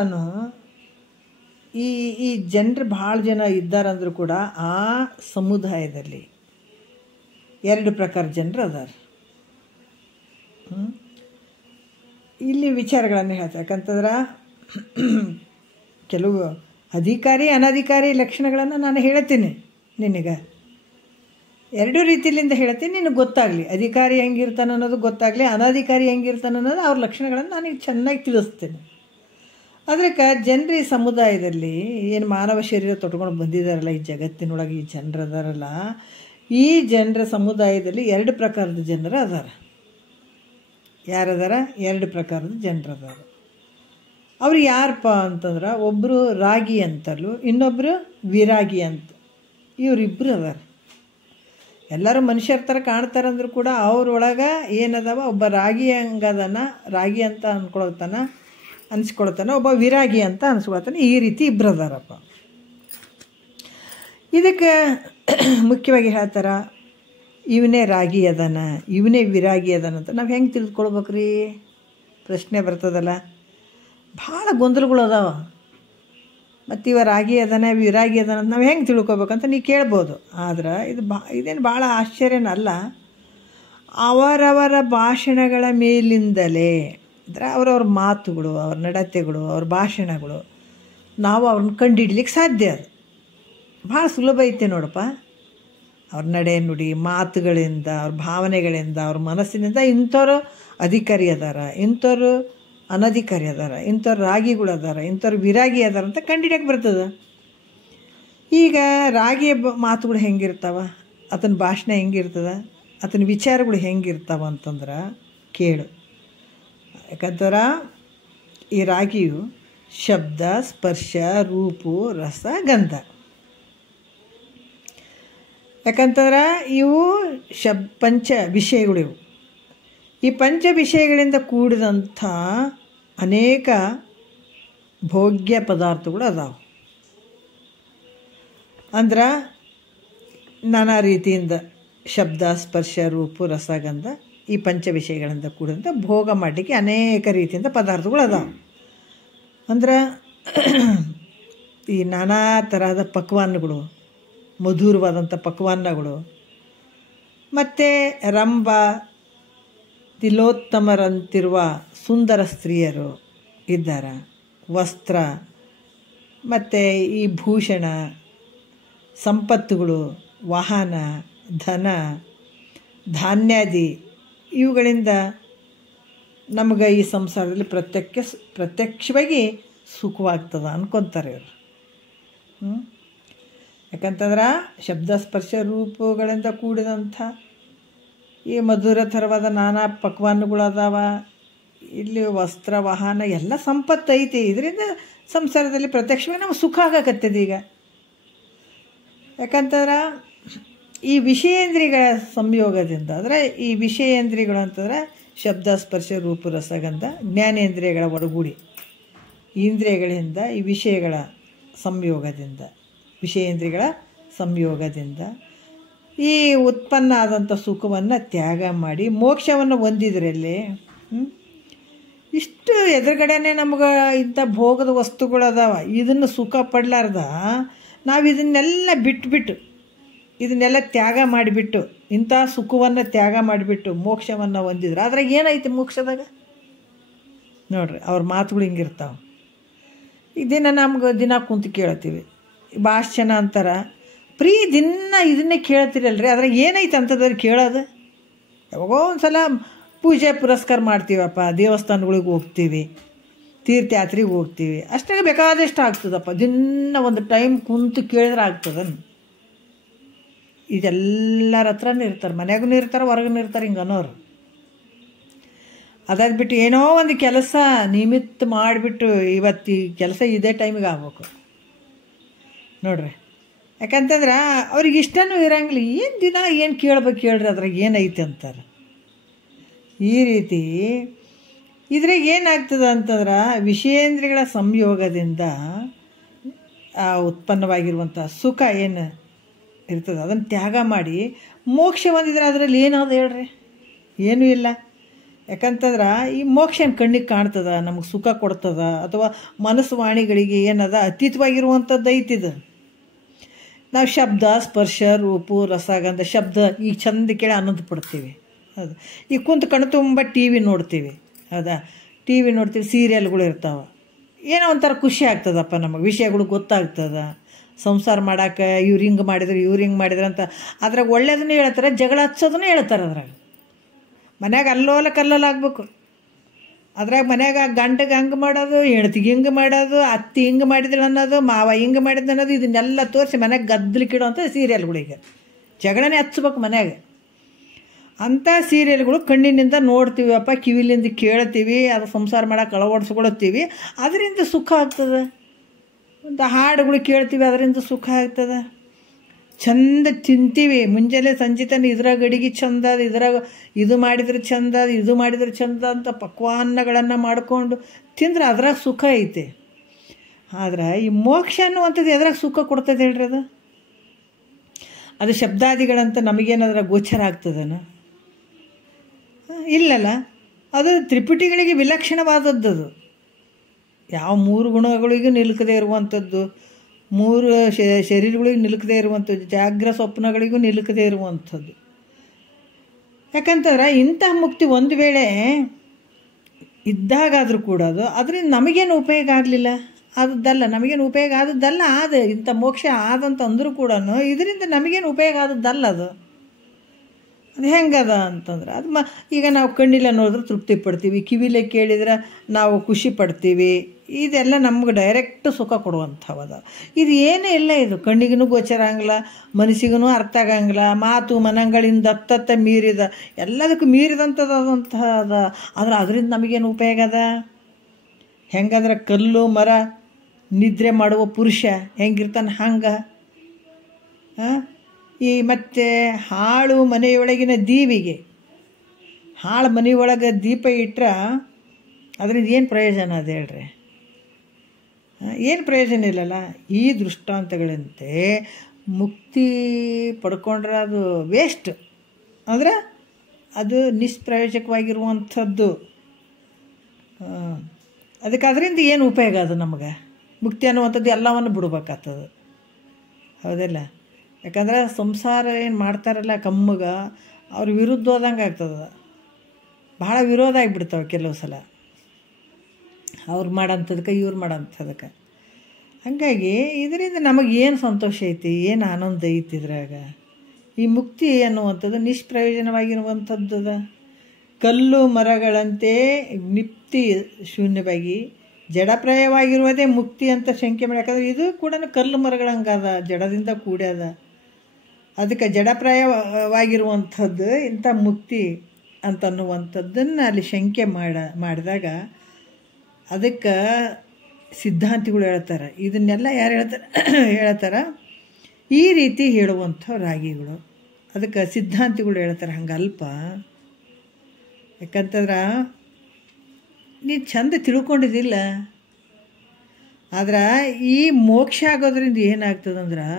ಈ ಜನರು ಭಾಳ ಜನ ಇದ್ದಾರಂದ್ರೂ ಕೂಡ ಆ ಸಮುದಾಯದಲ್ಲಿ 2 ಪ್ರಕಾರ ಜನರು ಅದಾರ. ಇಲ್ಲಿ ವಿಚಾರಗಳನ್ನು ಹೇಳ್ತಾರೆ. ಯಾಕಂತಂದ್ರೆ ಕೆಲವು ಅಧಿಕಾರಿ ಅನಧಿಕಾರಿ ಲಕ್ಷಣಗಳನ್ನು ನಾನು ಹೇಳ್ತೀನಿ ನಿನಗೆ, 2 ರೀತಿಯಿಂದ ಹೇಳ್ತೀನಿ, ನಿನಗೆ ಗೊತ್ತಾಗಲಿ. ಅಧಿಕಾರಿ ಹೆಂಗಿರ್ತಾನೆ ಅನ್ನೋದು ಗೊತ್ತಾಗಲಿ, ಅನಧಿಕಾರಿ ಹೆಂಗಿರ್ತಾನೆ ಅನ್ನೋದು ಅವ್ರ ಲಕ್ಷಣಗಳನ್ನು ನಾನು ಚೆನ್ನಾಗಿ ತಿಳಿಸ್ತೀನಿ. ಅದಕ್ಕೆ ಜನರು ಈ ಸಮುದಾಯದಲ್ಲಿ ಏನು ಮಾನವ ಶರೀರ ತೊಟ್ಕೊಂಡು ಬಂದಿದ್ದಾರಲ್ಲ, ಈ ಜಗತ್ತಿನೊಳಗೆ ಈ ಜನರು ಅದಾರಲ್ಲ, ಈ ಜನರ ಸಮುದಾಯದಲ್ಲಿ 2 ಪ್ರಕಾರದ ಜನರು ಅದಾರ. ಯಾರದಾರ? 2 ಪ್ರಕಾರದ ಜನರು ಅದಾರ. ಅವ್ರು ಯಾರಪ್ಪ ಅಂತಂದ್ರೆ, ಒಬ್ಬರು ರಾಗಿ ಅಂತಲೂ, ಇನ್ನೊಬ್ಬರು ವಿರಾಗಿ ಅಂತ. ಇವರಿಬ್ಬರು ಅದಾರ. ಎಲ್ಲರೂ ಮನುಷ್ಯರ ಥರ ಕಾಣ್ತಾರಂದ್ರೂ ಕೂಡ ಅವ್ರೊಳಗೆ ಏನದಾವ, ಒಬ್ಬ ರಾಗಿ ಹಂಗದನ, ರಾಗಿ ಅಂತ ಅನ್ಸ್ಕೊಳ್ತಾನೆ, ಒಬ್ಬ ವಿರಾಗಿ ಅಂತ ಅನ್ಸ್ಕೊಳ್ತಾನೆ. ಈ ರೀತಿ ಇಬ್ಬರು ಅದಾರಪ್ಪ. ಇದಕ್ಕೆ ಮುಖ್ಯವಾಗಿ ಹೇಳ್ತಾರೆ, ಇವನೇ ರಾಗಿ ಅದಾನ, ಇವನೇ ವಿರಾಗಿ ಅದಾನಂತ ನಾವು ಹೆಂಗೆ ತಿಳಿದುಕೊಳ್ಬೇಕ್ರಿ? ಪ್ರಶ್ನೆ ಬರ್ತದಲ್ಲ. ಭಾಳ ಗೊಂದಲಗಳು ಅದಾವ. ಮತ್ತು ಇವ ರಾಗಿ ಅದಾನೆ ವಿರಾಗಿ ಅದಾನೆ ಅಂತ ನಾವು ಹೆಂಗೆ ತಿಳ್ಕೊಬೇಕಂತ ನೀವು ಕೇಳ್ಬೋದು. ಆದ್ರೆ ಇದೇನು ಭಾಳ ಆಶ್ಚರ್ಯನಲ್ಲ. ಅವರವರ ಭಾಷಣಗಳ ಮೇಲಿಂದಲೇ ಅಂದರೆ ಅವರವ್ರ ಮಾತುಗಳು, ಅವ್ರ ನಡತೆಗಳು, ಅವ್ರ ಭಾಷಣಗಳು ನಾವು ಅವ್ರನ್ನ ಕಂಡುಹಿಡ್ಲಿಕ್ಕೆ ಸಾಧ್ಯ. ಅದು ಭಾಳ ಸುಲಭ ಐತೆ ನೋಡಪ್ಪ. ಅವ್ರ ನಡೆ ನುಡಿ ಮಾತುಗಳಿಂದ, ಅವ್ರ ಭಾವನೆಗಳಿಂದ, ಅವ್ರ ಮನಸ್ಸಿನಿಂದ ಇಂಥವ್ರು ಅಧಿಕಾರಿ ಅದಾರ, ಇಂಥವ್ರು ಅನಧಿಕಾರಿ ಅದಾರ, ಇಂಥವ್ರು ರಾಗಿಗಳು ಅದಾರ, ಇಂಥವ್ರು ವಿರಾಗಿ ಅದಾರ ಅಂತ ಕಂಡುಹಿಡಿಯಕ್ಕೆ ಬರ್ತದೆ. ಈಗ ರಾಗಿಯ ಮಾತುಗಳು ಹೆಂಗಿರ್ತಾವ, ಆತನ ಭಾಷಣ ಹೆಂಗಿರ್ತದೆ, ಆತನ ವಿಚಾರಗಳು ಹೆಂಗಿರ್ತಾವ ಅಂತಂದ್ರೆ ಕೇಳು. ಯಾಕಂದ್ರೆ ಈ ರಾಗಿಯು ಶಬ್ದ, ಸ್ಪರ್ಶ, ರೂಪು, ರಸ, ಗಂಧ. ಯಾಕಂತಂದ್ರೆ ಇವು ಪಂಚ ವಿಷಯಗಳು. ಇವು ಈ ಪಂಚ ವಿಷಯಗಳಿಂದ ಕೂಡಿದಂಥ ಅನೇಕ ಭೋಗ್ಯ ಪದಾರ್ಥಗಳು ಅದಾವೆ. ಅಂದ್ರೆ ನಾನಾ ರೀತಿಯಿಂದ ಶಬ್ದ, ಸ್ಪರ್ಶ, ರೂಪು, ರಸಗಂಧ ಈ ಪಂಚ ವಿಷಯಗಳಿಂದ ಕೂಡಿದಂಥ ಭೋಗ ಮಾಡಲಿಕ್ಕೆ ಅನೇಕ ರೀತಿಯಿಂದ ಪದಾರ್ಥಗಳು ಅದಾವೆ. ಅಂದ್ರೆ ಈ ನಾನಾ ತರಹದ ಪಕ್ವಾನ್ನಗಳು, ಮಧುರವಾದಂಥ ಪಕ್ವಾನ್ನಗಳು, ಮತ್ತು ರಂಭ ತಿಲೋತ್ತಮರಂತಿರುವ ಸುಂದರ ಸ್ತ್ರೀಯರು ಇದ್ದಾರೆ. ವಸ್ತ್ರ ಮತ್ತು ಈ ಭೂಷಣ, ಸಂಪತ್ತುಗಳು, ವಾಹನ, ಧನ, ಧಾನ್ಯಾದಿ ಇವುಗಳಿಂದ ನಮಗೆ ಈ ಸಂಸಾರದಲ್ಲಿ ಪ್ರತ್ಯಕ್ಷವಾಗಿ ಸುಖವಾಗ್ತದೆ ಅನ್ಕೊತಾರೆ ಇವರು. ಯಾಕಂತಂದ್ರೆ ಶಬ್ದ, ಸ್ಪರ್ಶ, ರೂಪಗಳಿಂದ ಕೂಡಿದಂಥ ಈ ಮಧುರ ಥರವಾದ ನಾನಾ ಪಕ್ವಾನ್ನಗಳು ಅದಾವ. ಇಲ್ಲಿ ವಸ್ತ್ರ, ವಾಹನ ಎಲ್ಲ ಸಂಪತ್ತು ಐತಿ. ಇದರಿಂದ ಸಂಸಾರದಲ್ಲಿ ಪ್ರತ್ಯಕ್ಷವಾಗಿ ನಮ್ಗೆ ಸುಖ ಆಗಕತ್ತದ ಈಗ. ಯಾಕಂತಂದ್ರೆ ಈ ವಿಷಯೇಂದ್ರಿಯಗಳ ಸಂಯೋಗದಿಂದ, ಅಂದರೆ ಈ ವಿಷಯೇಂದ್ರಿಯಗಳು ಅಂತಂದ್ರೆ ಶಬ್ದ, ಸ್ಪರ್ಶ, ರೂಪು, ರಸಗಂಧ ಜ್ಞಾನೇಂದ್ರಿಯಗಳ ಒಡಗೂಡಿ ಇಂದ್ರಿಯಗಳಿಂದ ಈ ವಿಷಯಗಳ ಸಂಯೋಗದಿಂದ, ವಿಷಯೇಂದ್ರಿಯಗಳ ಸಂಯೋಗದಿಂದ ಈ ಉತ್ಪನ್ನ ಆದಂಥ ಸುಖವನ್ನು ತ್ಯಾಗ ಮಾಡಿ ಮೋಕ್ಷವನ್ನು ಹೊಂದಿದ್ರಲ್ಲಿ ಇಷ್ಟು ಎದುರುಗಡೆನೇ ನಮ್ಗೆ ಇಂಥ ಭೋಗದ ವಸ್ತುಗಳದಾವ. ಇದನ್ನು ಸುಖ ಪಡಲಾರ್ದ ನಾವು ಇದನ್ನೆಲ್ಲ ಬಿಟ್ಬಿಟ್ಟು, ಇದನ್ನೆಲ್ಲ ತ್ಯಾಗ ಮಾಡಿಬಿಟ್ಟು, ಇಂಥ ಸುಖವನ್ನು ತ್ಯಾಗ ಮಾಡಿಬಿಟ್ಟು ಮೋಕ್ಷವನ್ನು ಹೊಂದಿದ್ರೆ ಅದ್ರಾಗ ಏನೈತೆ ಮೋಕ್ಷದಾಗ? ನೋಡ್ರಿ ಅವ್ರ ಮಾತುಗಳು ಹಿಂಗಿರ್ತಾವೆ. ಇದನ್ನು ನಮ್ಗೆ ದಿನ ಕುಂತು ಕೇಳ್ತೀವಿ. ಭಾಷೆ ಜನ ಅಂತಾರೆ, ಪ್ರೀ ದಿನ ಇದನ್ನೇ ಕೇಳ್ತೀರಲ್ರಿ, ಅದ್ರಾಗ ಏನೈತೆ ಅಂತಂದ್ರೆ ಕೇಳೋದು. ಯಾವಾಗೋ ಒಂದು ಸಲ ಪೂಜೆ ಪುರಸ್ಕಾರ ಮಾಡ್ತೀವಪ್ಪ, ದೇವಸ್ಥಾನಗಳಿಗೆ ಹೋಗ್ತೀವಿ, ತೀರ್ಥಯಾತ್ರೆಗೆ ಹೋಗ್ತೀವಿ, ಅಷ್ಟಾಗ ಬೇಕಾದಷ್ಟು ಆಗ್ತದಪ್ಪ. ದಿನ ಒಂದು ಟೈಮ್ ಕುಂತು ಕೇಳಿದ್ರೆ ಆಗ್ತದ. ಇದೆಲ್ಲರ ಹತ್ರನೂ ಇರ್ತಾರೆ, ಮನೆಗೂ ಇರ್ತಾರೆ, ಹೊರಗೂ ಇರ್ತಾರೆ, ಹಿಂಗೆ ಅನ್ನೋರು. ಅದಾದ್ಬಿಟ್ಟು ಏನೋ ಒಂದು ಕೆಲಸ ನಿಮಿತ್ತ ಮಾಡಿಬಿಟ್ಟು ಇವತ್ತು ಈ ಕೆಲಸ ಇದೇ ಟೈಮಿಗೆ ಆಗ್ಬೇಕು ನೋಡ್ರಿ. ಯಾಕಂತಂದ್ರೆ ಅವ್ರಿಗೆ ಇಷ್ಟನೂ ಇರೋಂಗಿಲ್ಲ. ಏನು ದಿನ ಏನು ಕೇಳ್ಬೇಕು ಹೇಳ್ರಿ, ಅದ್ರಾಗ ಏನೈತೆ ಅಂತಾರೆ. ಈ ರೀತಿ ಇದ್ರಾಗ ಏನಾಗ್ತದೆ ಅಂತಂದ್ರೆ ವಿಷಯೇಂದ್ರಿಯಗಳ ಸಂಯೋಗದಿಂದ ಆ ಉತ್ಪನ್ನವಾಗಿರುವಂಥ ಸುಖ ಏನು ಇರ್ತದೆ ಅದನ್ನು ತ್ಯಾಗ ಮಾಡಿ ಮೋಕ್ಷ ಹೊಂದಿದ್ರೆ ಅದರಲ್ಲಿ ಏನಾದ್ರು ಹೇಳ್ರಿ? ಏನೂ ಇಲ್ಲ. ಯಾಕಂತಂದ್ರೆ ಈ ಮೋಕ್ಷ ಕಣ್ಣಿಗೆ ಕಾಣ್ತದ, ನಮಗೆ ಸುಖ ಕೊಡ್ತದ, ಅಥವಾ ಮನಸ್ಸು ವಾಣಿಗಳಿಗೆ ಏನದ ಅತೀತವಾಗಿರುವಂಥದ್ದು ಐತಿದು. ನಾವು ಶಬ್ದ, ಸ್ಪರ್ಶ, ರೂಪು, ರಸಗಂಧ, ಶಬ್ದ ಈಗ ಚಂದ ಕೇಳಿ ಆನಂದ ಪಡ್ತೀವಿ. ಹೌದು. ಈಗ ಕುಂತು ಕಣ್ಣು ತುಂಬ ಟಿ ವಿ ನೋಡ್ತೀವಿ. ಹೌದಾ? ಟಿ ವಿ ನೋಡ್ತೀವಿ, ಸೀರಿಯಲ್ಗಳು ಇರ್ತಾವೆ, ಏನೋ ಒಂಥರ ಖುಷಿ ಆಗ್ತದಪ್ಪ, ನಮಗೆ ವಿಷಯಗಳು ಗೊತ್ತಾಗ್ತದ. ಸಂಸಾರ ಮಾಡೋಕೆ ಇವ್ರು ಹಿಂಗೆ ಮಾಡಿದ್ರು ಅಂತ ಅದ್ರಾಗ ಒಳ್ಳೇದನ್ನು ಹೇಳ್ತಾರೆ, ಜಗಳ ಹಚ್ಚೋದನ್ನು ಹೇಳ್ತಾರೆ. ಅದ್ರಾಗ ಮನ್ಯಾಗ ಅಲ್ಲೋಲ ಕಲ್ಲೋಲ ಆಗ್ಬೇಕು. ಅದ್ರಾಗ ಮನ್ಯಾಗ ಗಂಡಗೆ ಹಂಗೆ ಮಾಡೋದು, ಹೆಣ್ತಿಗೆ ಹಿಂಗೆ ಮಾಡೋದು, ಅತ್ತಿ ಹಿಂಗೆ ಮಾಡಿದ್ರು ಅನ್ನೋದು, ಮಾವ ಹಿಂಗೆ ಮಾಡಿದ್ದು ಅನ್ನೋದು, ಇದನ್ನೆಲ್ಲ ತೋರಿಸಿ ಮನ್ಯಾಗ ಗದ್ದಲಿಕ್ಕಿಡೋ ಅಂತ ಸೀರಿಯಲ್ಗಳಿಗೆ ಜಗಳನೇ ಹಚ್ಬೇಕು ಮನ್ಯಾಗ. ಅಂಥ ಸೀರಿಯಲ್ಗಳು ಕಣ್ಣಿನಿಂದ ನೋಡ್ತೀವಪ್ಪ, ಕಿವಿಲಿಂದ ಕೇಳ್ತೀವಿ, ಅದು ಸಂಸಾರ ಮಾಡೋಕೆ ಅಳವಡಿಸ್ಕೊಳ್ತೀವಿ, ಅದರಿಂದ ಸುಖ ಆಗ್ತದೆ. ಒಂದು ಹಾಡುಗಳು ಕೇಳ್ತೀವಿ, ಅದರಿಂದ ಸುಖ ಆಗ್ತದೆ. ಚಂದ ತಿಂತೀವಿ, ಮುಂಜಾನೆ ಸಂಜೆ ತನಕ ಇದ್ರಾಗ ಅಡಿಗೆ ಚಂದ, ಇದ್ರಾಗ ಇದು ಮಾಡಿದ್ರೆ ಚಂದ, ಇದು ಮಾಡಿದ್ರೆ ಚಂದ ಅಂತ ಪಕ್ವಾನ್ನಗಳನ್ನು ಮಾಡಿಕೊಂಡು ತಿಂದ್ರೆ ಅದ್ರಾಗ ಸುಖ ಐತೆ. ಆದ್ರೆ ಈ ಮೋಕ್ಷ ಅನ್ನುವಂಥದ್ದು ಎದ್ರಾಗ ಸುಖ ಕೊಡ್ತದೆ ಹೇಳ್ರಿ? ಅದು ಶಬ್ದಾದಿಗಳಂತ ನಮಗೇನಾದ್ರೂ ಗೋಚರ ಆಗ್ತದನ? ಇಲ್ಲಲ್ಲ. ಅದು ತ್ರಿಪುಟಿಗಳಿಗೆ ವಿಲಕ್ಷಣವಾದದ್ದು. ಯಾವ 3 ಗುಣಗಳಿಗೂ ನಿಲುಕದೇ ಇರುವಂಥದ್ದು, 3 ಶರೀರಗಳಿಗೂ ನಿಲುಕದೇ ಇರುವಂಥದ್ದು, ಜಾಗ್ರ ಸ್ವಪ್ನಗಳಿಗೂ ನಿಲುಕದೇ ಇರುವಂಥದ್ದು. ಯಾಕಂತಂದ್ರೆ ಇಂತಹ ಮುಕ್ತಿ ಒಂದು ವೇಳೆ ಇದ್ದಾಗಾದರೂ ಕೂಡ ಅದರಿಂದ ನಮಗೇನು ಉಪಯೋಗ ಆಗಲಿಲ್ಲ, ಆದದ್ದಲ್ಲ, ನಮಗೇನು ಉಪಯೋಗ ಆದದ್ದಲ್ಲ. ಇಂಥ ಮೋಕ್ಷ ಆದಂತ ಅಂದರೂ ಕೂಡ ಇದರಿಂದ ನಮಗೇನು ಉಪಯೋಗ ಆದದ್ದಲ್ಲ. ಅದು ಹೆಂಗದ ಅಂತಂದ್ರೆ ಅದು ಈಗ ನಾವು ಕಣ್ಣಿಲ್ಲ ನೋಡಿದ್ರೆ ತೃಪ್ತಿ ಪಡ್ತೀವಿ, ಕಿವಿಲೆ ಕೇಳಿದ್ರೆ ನಾವು ಖುಷಿ ಪಡ್ತೀವಿ. ಇದೆಲ್ಲ ನಮ್ಗೆ ಡೈರೆಕ್ಟ್ ಸುಖ ಕೊಡುವಂಥವದ. ಇದು ಏನೇ ಇಲ್ಲ, ಇದು ಕಣ್ಣಿಗೂ ಗೋಚರ ಆಗಂಗಿಲ್ಲ, ಮನಸ್ಸಿಗೂ ಅರ್ಥ ಆಗಂಗಿಲ್ಲ. ಮಾತು ಮನಗಳಿಂದ ಹತ್ತತ್ತ ಮೀರಿದ, ಎಲ್ಲದಕ್ಕೂ ಮೀರಿದಂಥದಂತಹದ. ಆದ್ರೆ ಅದರಿಂದ ನಮಗೇನು ಉಪಯೋಗ ಅದ? ಹೆಂಗಂದ್ರೆ ಕಲ್ಲು ಮರ ನಿದ್ರೆ ಮಾಡುವ ಪುರುಷ ಹೆಂಗಿರ್ತಾನೆ ಹಂಗೆ. ಈ ಮತ್ತು ಹಾಳು ಮನೆಯೊಳಗಿನ ದೀವಿಗೆ, ಹಾಳು ಮನೆಯೊಳಗೆ ದೀಪ ಇಟ್ಟರೆ ಅದರಿಂದ ಏನು ಪ್ರಯೋಜನ ಅದು ಹೇಳ್ರಿ? ಏನು ಪ್ರಯೋಜನ ಇಲ್ಲಲ್ಲ. ಈ ದೃಷ್ಟಾಂತಗಳಂತೆ ಮುಕ್ತಿ ಪಡ್ಕೊಂಡ್ರೆ ಅದು ವೇಸ್ಟ್, ಅಂದರೆ ಅದು ನಿಷ್ಪ್ರಯೋಜಕವಾಗಿರುವಂಥದ್ದು. ಅದಕ್ಕೆ ಅದರಿಂದ ಏನು ಉಪಯೋಗ? ಅದು ನಮಗೆ ಮುಕ್ತಿ ಅನ್ನುವಂಥದ್ದು ಎಲ್ಲವನ್ನು ಬಿಡ್ಬೇಕಾಗ್ತದೆ, ಹೌದಲ್ಲ? ಯಾಕಂದ್ರೆ ಸಂಸಾರ ಏನು ಮಾಡ್ತಾರಲ್ಲ ಕಮ್ಮಗೆ, ಅವ್ರ ವಿರುದ್ಧ ಹೋದಂಗೆ ಆಗ್ತದೆ. ಭಾಳ ವಿರೋಧ ಆಗಿಬಿಡ್ತಾವೆ ಕೆಲವು ಸಲ, ಅವ್ರು ಮಾಡೋಂಥದಕ್ಕೆ ಇವ್ರು ಮಾಡೋಂಥದಕ್ಕೆ. ಹಾಗಾಗಿ ಇದರಿಂದ ನಮಗೇನು ಸಂತೋಷ ಐತಿ, ಏನು ಆನಂದ ಐತಿ ಇದ್ರಾಗ? ಈ ಮುಕ್ತಿ ಅನ್ನುವಂಥದ್ದು ನಿಷ್ಪ್ರಯೋಜನವಾಗಿರುವಂಥದ್ದು. ಕಲ್ಲು ಮರಗಳಂತೆ ನಿಪ್ತಿ ಶೂನ್ಯವಾಗಿ ಜಡಪ್ರಾಯವಾಗಿರುವುದೇ ಮುಕ್ತಿ ಅಂತ ಶಂಕೆ ಮಾಡಿ. ಯಾಕಂದ್ರೆ ಇದು ಕೂಡ ಕಲ್ಲು ಮರಗಳಂಗದ, ಜಡದಿಂದ ಕೂಡ್ಯದ. ಅದಕ್ಕೆ ಜಡಪ್ರಾಯವಾಗಿರುವಂಥದ್ದು ಇಂಥ ಮುಕ್ತಿ ಅಂತನ್ನುವಂಥದ್ದನ್ನು ಅಲ್ಲಿ ಶಂಕೆ ಮಾಡಿದಾಗ ಅದಕ್ಕೆ ಸಿದ್ಧಾಂತಿಗಳು ಹೇಳ್ತಾರೆ. ಇದನ್ನೆಲ್ಲ ಯಾರು ಹೇಳ್ತಾರೆ? ಈ ರೀತಿ ಹೇಳುವಂಥ ರಾಗಿಗಳು. ಅದಕ್ಕೆ ಸಿದ್ಧಾಂತಿಗಳು ಹೇಳ್ತಾರೆ ಹಂಗಲ್ಪ. ಯಾಕಂತಂದ್ರೆ ನೀನು ಚಂದ ತಿಳ್ಕೊಂಡಿದ್ದಿಲ್ಲ. ಆದ್ರೆ ಈ ಮೋಕ್ಷ ಆಗೋದ್ರಿಂದ ಏನಾಗ್ತದಂದ್ರೆ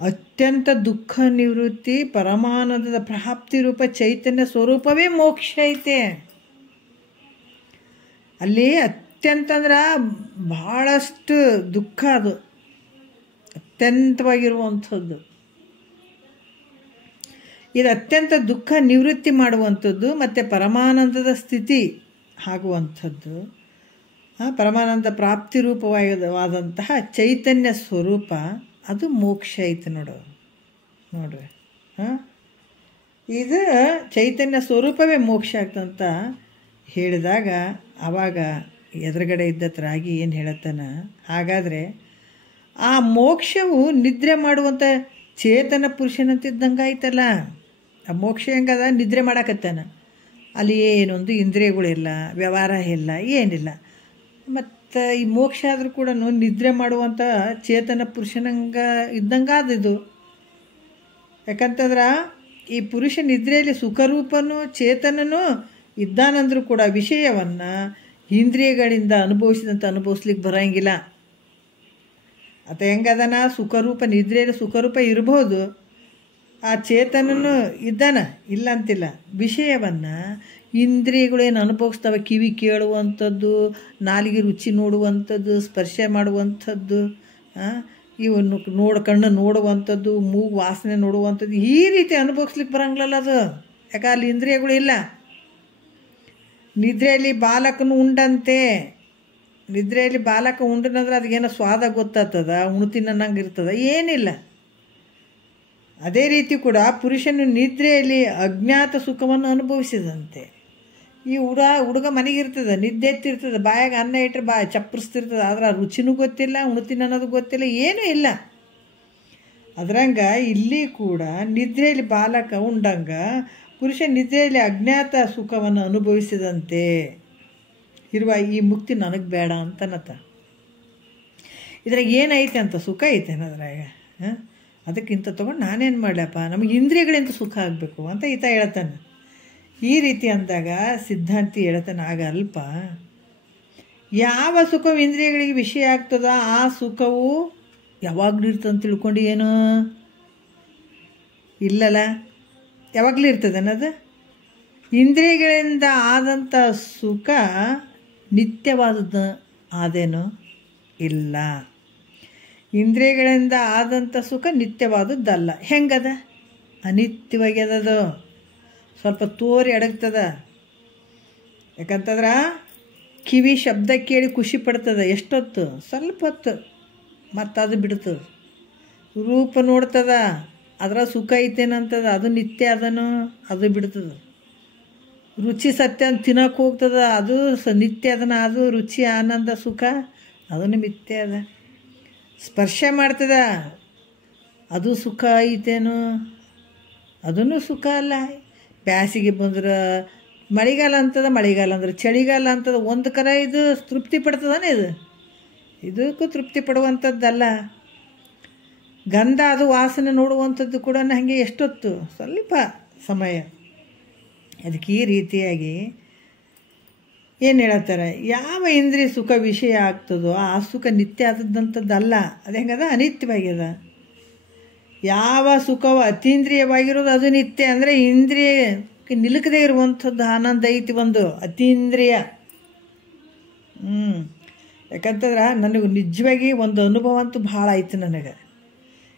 ಅತ್ಯಂತ ದುಃಖ ನಿವೃತ್ತಿ, ಪರಮಾನಂದದ ಪ್ರಾಪ್ತಿ ರೂಪ ಚೈತನ್ಯ ಸ್ವರೂಪವೇ ಮೋಕ್ಷ ಐತೆ. ಅಲ್ಲಿ ಅತ್ಯಂತ ಅಂದ್ರೆ ಭಾಳಷ್ಟು ದುಃಖ, ಅದು ಅತ್ಯಂತವಾಗಿರುವಂಥದ್ದು. ಇದು ಅತ್ಯಂತ ದುಃಖ ನಿವೃತ್ತಿ ಮಾಡುವಂಥದ್ದು ಮತ್ತು ಪರಮಾನಂದದ ಸ್ಥಿತಿ ಆಗುವಂಥದ್ದು. ಪರಮಾನಂದ ಪ್ರಾಪ್ತಿ ರೂಪವಾದಂತಹ ಚೈತನ್ಯ ಸ್ವರೂಪ ಅದು ಮೋಕ್ಷ ಐತೆ ನೋಡ್ರಿ. ಇದು ಚೈತನ್ಯ ಸ್ವರೂಪವೇ ಮೋಕ್ಷ ಆಗ್ತಂತ ಹೇಳಿದಾಗ ಆವಾಗ ಎದುರುಗಡೆ ಇದ್ದತ್ರಾಗಿ ಏನು ಹೇಳತ್ತಾನ? ಹಾಗಾದರೆ ಆ ಮೋಕ್ಷವು ನಿದ್ರೆ ಮಾಡುವಂಥ ಚೇತನ ಪುರುಷನಂತಿದ್ದಂಗೆ ಆಯ್ತಲ್ಲ. ಆ ಮೋಕ್ಷ ಹೆಂಗದ? ನಿದ್ರೆ ಮಾಡಕತ್ತಾನ, ಅಲ್ಲಿ ಏನೊಂದು ಇಂದ್ರಿಯಗಳಿಲ್ಲ, ವ್ಯವಹಾರ ಇಲ್ಲ, ಏನಿಲ್ಲ. ಮತ್ತು ಈ ಮೋಕ್ಷ ಆದರೂ ಕೂಡ ನಿದ್ರೆ ಮಾಡುವಂಥ ಚೇತನ ಪುರುಷನಂಗೆ ಇದ್ದಂಗೆ ಆದಿದು. ಯಾಕಂತಂದ್ರೆ ಈ ಪುರುಷ ನಿದ್ರೆಯಲ್ಲಿ ಸುಖರೂಪನೂ ಚೇತನನೂ ಇದ್ದಾನಂದ್ರೂ ಕೂಡ ವಿಷಯವನ್ನು ಇಂದ್ರಿಯಗಳಿಂದ ಅನುಭವಿಸಿದಂತೆ ಅನುಭವಿಸ್ಲಿಕ್ಕೆ ಬರೋಂಗಿಲ್ಲ. ಆತ ಹೆಂಗದನ? ಸುಖರೂಪ, ನಿದ್ರೆಯಲ್ಲಿ ಸುಖರೂಪ ಇರ್ಬೋದು, ಆ ಚೇತನನು ಇದ್ದಾನ, ಇಲ್ಲ ಅಂತಿಲ್ಲ. ವಿಷಯವನ್ನು ಇಂದ್ರಿಯಗಳೇನು ಅನುಭವಿಸ್ತವೆ, ಕಿವಿ ಕೇಳುವಂಥದ್ದು, ನಾಲಿಗೆ ರುಚಿ ನೋಡುವಂಥದ್ದು, ಸ್ಪರ್ಶ ಮಾಡುವಂಥದ್ದು, ಇವನ್ನು ಕಣ್ಣು ನೋಡುವಂಥದ್ದು, ಮೂಗು ವಾಸನೆ ನೋಡುವಂಥದ್ದು, ಈ ರೀತಿ ಅನುಭವಿಸ್ಲಿಕ್ಕೆ ಬರಂಗಿಲ್ಲ ಅದು. ಯಾಕೆ? ಅಲ್ಲಿ ಇಂದ್ರಿಯಗಳು ಇಲ್ಲ. ನಿದ್ರೆಯಲ್ಲಿ ಬಾಲಕನು ಉಂಡಂತೆ, ನಿದ್ರೆಯಲ್ಲಿ ಬಾಲಕ ಉಂಡನಂದ್ರೆ ಅದಕ್ಕೇನೋ ಸ್ವಾದ ಗೊತ್ತಾಗ್ತದ, ಉಣ್ತೀನಿ ಅನ್ನಂಗೆ ಇರ್ತದ? ಏನಿಲ್ಲ. ಅದೇ ರೀತಿ ಕೂಡ ಪುರುಷನು ನಿದ್ರೆಯಲ್ಲಿ ಅಜ್ಞಾತ ಸುಖವನ್ನು ಅನುಭವಿಸಿದಂತೆ. ಈ ಹುಡುಗ ಮನೆಗಿರ್ತದೆ, ನಿದ್ದೆ ಎತ್ತಿರ್ತದೆ, ಬಾಯಾಗ ಅನ್ನ ಇಟ್ಟರೆ ಚಪ್ಪರಿಸ್ತಿರ್ತದೆ, ಆದ್ರೆ ಆ ರುಚಿನೂ ಗೊತ್ತಿಲ್ಲ, ಉಣ್ತೀನಿ ಅನ್ನೋದು ಗೊತ್ತಿಲ್ಲ, ಏನೂ ಇಲ್ಲ. ಅದ್ರಂಗೆ ಇಲ್ಲಿ ಕೂಡ ನಿದ್ರೆಯಲ್ಲಿ ಬಾಲಕ ಉಂಡಂಗೆ ಪುರುಷ ನಿದ್ರೆಯಲ್ಲಿ ಅಜ್ಞಾತ ಸುಖವನ್ನು ಅನುಭವಿಸಿದಂತೆ ಇರುವ ಈ ಮುಕ್ತಿ ನನಗೆ ಬೇಡ ಅಂತನತ್ತ. ಇದ್ರಾಗ ಏನೈತೆ ಅಂತ? ಸುಖ ಐತೇನ ಅದ್ರಾಗ? ಅದಕ್ಕಿಂತ ತೊಗೊಂಡು ನಾನೇನು ಮಾಡಲಪ್ಪ, ನಮಗೆ ಇಂದ್ರಿಯಗಳಿಂದ ಸುಖ ಆಗಬೇಕು ಅಂತ ಈತ ಹೇಳ್ತಾನೆ. ಈ ರೀತಿ ಅಂದಾಗ ಸಿದ್ಧಾಂತಿ ಹೇಳ್ತಾನೆ, ಆಗ ಅಲ್ಪ. ಯಾವ ಸುಖವು ಇಂದ್ರಿಯಗಳಿಗೆ ವಿಷಯ ಆಗ್ತದ ಆ ಸುಖವು ಯಾವಾಗಲೂ ಇರ್ತಂತ ತಿಳ್ಕೊಂಡು ಏನು ಇಲ್ಲಲ್ಲ? ಯಾವಾಗಲೂ ಇರ್ತದೆ ಅನ್ನೋದು. ಇಂದ್ರಿಯಗಳಿಂದ ಆದಂಥ ಸುಖ ನಿತ್ಯವಾದದ್ದು ಆದೇನೋ ಇಲ್ಲ. ಇಂದ್ರಿಯಗಳಿಂದ ಆದಂಥ ಸುಖ ನಿತ್ಯವಾದದ್ದಲ್ಲ. ಹೆಂಗದ? ಅನಿತ್ಯವಾಗ್ಯದದು. ಸ್ವಲ್ಪ ತೋರಿ ಅಡಗ್ತದ. ಯಾಕಂತಂದ್ರೆ ಕಿವಿ ಶಬ್ದ ಕೇಳಿ ಖುಷಿ ಪಡ್ತದೆ ಎಷ್ಟೊತ್ತು, ಸ್ವಲ್ಪ ಹೊತ್ತು, ಮತ್ತು ಅದು ಬಿಡ್ತದೆ. ರೂಪ ನೋಡ್ತದ, ಅದರ ಸುಖ ಐತೇನಂತದ, ಅದು ನಿತ್ಯ ಅದನು, ಅದು ಬಿಡ್ತದೆ. ರುಚಿ ಸತ್ಯ ಅಂತ ತಿನ್ನೋಕೆ ಹೋಗ್ತದ, ಅದು ನಿತ್ಯ ಅದನ್ನು, ಅದು ರುಚಿ ಆನಂದ ಸುಖ ಅದನ್ನು ಮಿಥ್ಯ ಅದ. ಸ್ಪರ್ಶ ಮಾಡ್ತದ, ಅದು ಸುಖ ಐತೇನು, ಅದೂ ಸುಖ ಅಲ್ಲ. ಬ್ಯಾಸಿಗೆ ಬಂದ್ರೆ ಮಳೆಗಾಲ ಅಂತದ, ಮಳೆಗಾಲ ಅಂದ್ರೆ ಚಳಿಗಾಲ ಅಂತದ. ಒಂದು ಕರ ಇದು ತೃಪ್ತಿ ಪಡ್ತದಾನೆ, ಇದಕ್ಕೂ ತೃಪ್ತಿ ಪಡುವಂಥದ್ದಲ್ಲ. ಗಂಧ ಅದು ವಾಸನೆ ನೋಡುವಂಥದ್ದು ಕೂಡ ಹಾಗೆ ಎಷ್ಟೊತ್ತು, ಸ್ವಲ್ಪ ಸಮಯ. ಅದಕ್ಕೆ ಈ ರೀತಿಯಾಗಿ ಏನು ಹೇಳ್ತಾರೆ, ಯಾವ ಇಂದ್ರಿಯ ಸುಖ ವಿಷಯ ಆಗ್ತದೋ ಆ ಸುಖ ನಿತ್ಯ ಆದದ್ದಂಥದ್ದಲ್ಲ. ಅದು ಹೆಂಗದ? ಅನಿತ್ಯವಾಗ್ಯದ. ಯಾವ ಸುಖವು ಅತೀಂದ್ರಿಯವಾಗಿರೋದು ಅದು ನಿತ್ಯ. ಅಂದರೆ ಇಂದ್ರಿಯಕ್ಕೆ ನಿಲುಕದೇ ಇರುವಂಥದ್ದು ಆನಂದ ಐತಿ ಒಂದು ಅತೀಂದ್ರಿಯ. ಯಾಕಂತಂದ್ರೆ ನನಗೆ ನಿಜವಾಗಿ ಒಂದು ಅನುಭವ ಅಂತೂ ಭಾಳ ಆಯ್ತು ನನಗೆ.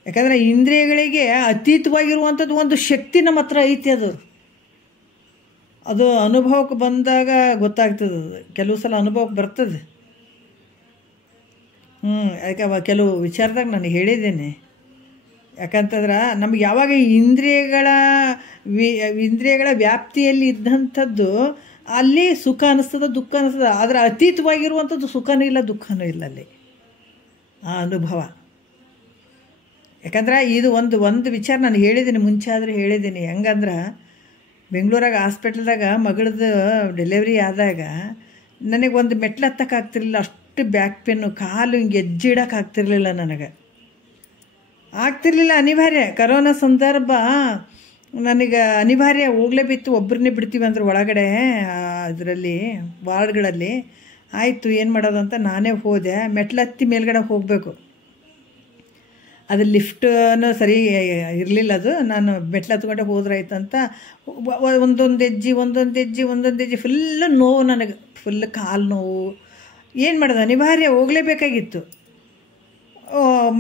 ಯಾಕಂದರೆ ಇಂದ್ರಿಯಗಳಿಗೆ ಅತೀತವಾಗಿರುವಂಥದ್ದು ಒಂದು ಶಕ್ತಿ ನಮ್ಮ ಹತ್ರ ಐತಿ. ಅದು ಅನುಭವಕ್ಕೆ ಬಂದಾಗ ಗೊತ್ತಾಗ್ತದೆ. ಕೆಲವು ಸಲ ಅನುಭವಕ್ಕೆ ಬರ್ತದೆ. ಯಾಕೆ ಕೆಲವು ವಿಚಾರದಾಗ ನಾನು ಹೇಳಿದ್ದೇನೆ. ಯಾಕಂತಂದ್ರೆ ನಮ್ಗೆ ಯಾವಾಗ ಇಂದ್ರಿಯಗಳ ವ್ಯಾಪ್ತಿಯಲ್ಲಿ ಇದ್ದಂಥದ್ದು ಅಲ್ಲಿ ಸುಖ ಅನ್ನಿಸ್ತದೆ, ದುಃಖ ಅನ್ನಿಸ್ತದೆ. ಆದರೆ ಅತೀತವಾಗಿರುವಂಥದ್ದು ಸುಖನೂ ಇಲ್ಲ, ದುಃಖನೂ ಇಲ್ಲ ಅಲ್ಲಿ, ಆ ಅನುಭವ. ಯಾಕಂದ್ರೆ ಇದು ಒಂದು ವಿಚಾರ ನಾನು ಹೇಳಿದ್ದೀನಿ, ಮುಂಚೆ ಆದರೂ ಹೇಳಿದ್ದೀನಿ. ಹೆಂಗಂದ್ರೆ ಬೆಂಗಳೂರಾಗ ಹಾಸ್ಪಿಟ್ಲ್ದಾಗ ಮಗಳದ್ದು ಡೆಲಿವರಿ ಆದಾಗ ನನಗೆ ಒಂದು ಮೆಟ್ಲು ಹತ್ತಕ್ಕಾಗ್ತಿರ್ಲಿಲ್ಲ. ಅಷ್ಟು ಬ್ಯಾಕ್ ಪೇನು, ಕಾಲು ಹಿಂಗೆ ಹೆಜ್ಜೆ ಇಡೋಕ್ಕಾಗ್ತಿರ್ಲಿಲ್ಲ ನನಗೆ, ಆಗ್ತಿರ್ಲಿಲ್ಲ. ಅನಿವಾರ್ಯ ಕರೋನಾ ಸಂದರ್ಭ ನನಗೆ ಅನಿವಾರ್ಯ ಹೋಗಲೇಬಿತ್ತು. ಒಬ್ಬರನ್ನೇ ಬಿಡ್ತೀವಿ ಅಂದ್ರೆ ಒಳಗಡೆ ಇದರಲ್ಲಿ ವಾರ್ಡ್ಗಳಲ್ಲಿ. ಆಯಿತು ಏನು ಮಾಡೋದು ಅಂತ ನಾನೇ ಹೋದೆ. ಮೆಟ್ಲು ಹತ್ತಿ ಮೇಲ್ಗಡೆ ಹೋಗಬೇಕು. ಅದು ಲಿಫ್ಟನ್ನು ಸರಿ ಇರಲಿಲ್ಲ. ಅದು ನಾನು ಮೆಟ್ಲು ಹತ್ಕೊಂಡೆ ಹೋದ್ರಾಯ್ತು ಅಂತ ಒಂದೊಂದು ಹೆಜ್ಜೆ ಫುಲ್ಲು ನೋವು ನನಗೆ, ಫುಲ್ ಕಾಲು ನೋವು. ಏನು ಮಾಡೋದು, ಅನಿವಾರ್ಯ ಹೋಗಲೇಬೇಕಾಗಿತ್ತು.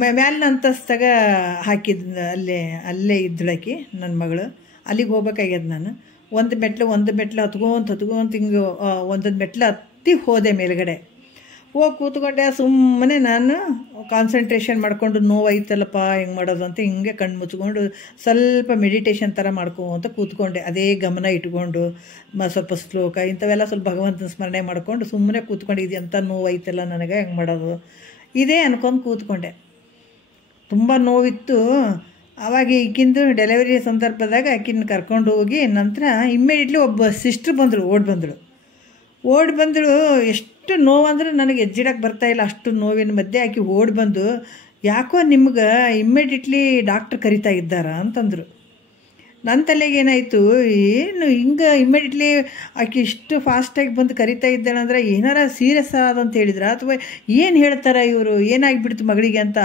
ಮ್ಯಾಲಿನ ಅಂತಸ್ತಾಗ ಹಾಕಿದ್ದು ಅಲ್ಲೇ ಇದ್ದಳಾಕಿ ನನ್ನ ಮಗಳು. ಅಲ್ಲಿಗೆ ಹೋಗ್ಬೇಕಾಗ್ಯದ. ನಾನು ಒಂದು ಮೆಟ್ಲು ಹತ್ಕೊಂತ ಹಿಂಗೆ ಒಂದೊಂದು ಮೆಟ್ಲು ಹತ್ತಿ ಹೋದೆ ಮೇಲ್ಗಡೆ. ಹೋಗಿ ಕೂತ್ಕೊಂಡೆ. ಸುಮ್ಮನೆ ನಾನು ಕಾನ್ಸಂಟ್ರೇಷನ್ ಮಾಡಿಕೊಂಡು ನೋವಾಯ್ತಲ್ಲಪ್ಪ ಹೆಂಗೆ ಮಾಡೋದು ಅಂತ ಹಿಂಗೆ ಕಣ್ಣು ಮುಚ್ಕೊಂಡು ಸ್ವಲ್ಪ ಮೆಡಿಟೇಷನ್ ಥರ ಮಾಡ್ಕೊಂತ ಕೂತ್ಕೊಂಡೆ. ಅದೇ ಗಮನ ಇಟ್ಕೊಂಡು ಸ್ವಲ್ಪ ಶ್ಲೋಕ ಇಂಥವೆಲ್ಲ ಸ್ವಲ್ಪ ಭಗವಂತನ ಸ್ಮರಣೆ ಮಾಡ್ಕೊಂಡು ಸುಮ್ಮನೆ ಕೂತ್ಕೊಂಡಿದ್ದೆ. ಅಂತ ನೋವಾಯ್ತಲ್ಲ ನನಗೆ ಹೆಂಗೆ ಮಾಡೋದು ಇದೇ ಅನ್ಕೊಂಡು ಕೂತ್ಕೊಂಡೆ. ತುಂಬ ನೋವಿತ್ತು. ಆವಾಗ ಈಗಿಂದು ಡೆಲಿವರಿ ಸಂದರ್ಭದಾಗ ಆಕಿನ ಕರ್ಕೊಂಡು ಹೋಗಿ ನಂತರ ಇಮ್ಮಿಡಿಯೇಟ್ಲಿ ಒಬ್ಬ ಸಿಸ್ಟ್ರ್ ಬಂದಳು, ಓಡಿ ಬಂದಳು. ಎಷ್ಟು ನೋವಂದ್ರೆ ನನಗೆ ಹೆಜ್ಜಿಡಕ್ಕೆ ಬರ್ತಾಯಿಲ್ಲ, ಅಷ್ಟು ನೋವಿನ ಮಧ್ಯೆ ಆಕೆ ಓಡಿ ಬಂದು, ಯಾಕೋ ನಿಮ್ಗೆ ಇಮ್ಮಿಡಿಯೇಟ್ಲಿ ಡಾಕ್ಟ್ರ್ ಕರಿತಾ ಇದ್ದಾರ ಅಂತಂದರು. ನನ್ನ ತಲೆಗೆ ಏನಾಯಿತು, ಏನು ಹಿಂಗೆ ಇಮ್ಮಿಡಿಯೇಟ್ಲಿ ಆಕೆ ಇಷ್ಟು ಫಾಸ್ಟಾಗಿ ಬಂದು ಕರಿತಾ ಇದ್ದಾಳೆ ಅಂದರೆ ಏನಾರ ಸೀರಿಯಸ್ ಆದಂತ ಹೇಳಿದ್ರ ಅಥವಾ ಏನು ಹೇಳ್ತಾರೆ ಇವರು, ಏನಾಗಿಬಿಡ್ತು ಮಗಳಿಗೆ ಅಂತ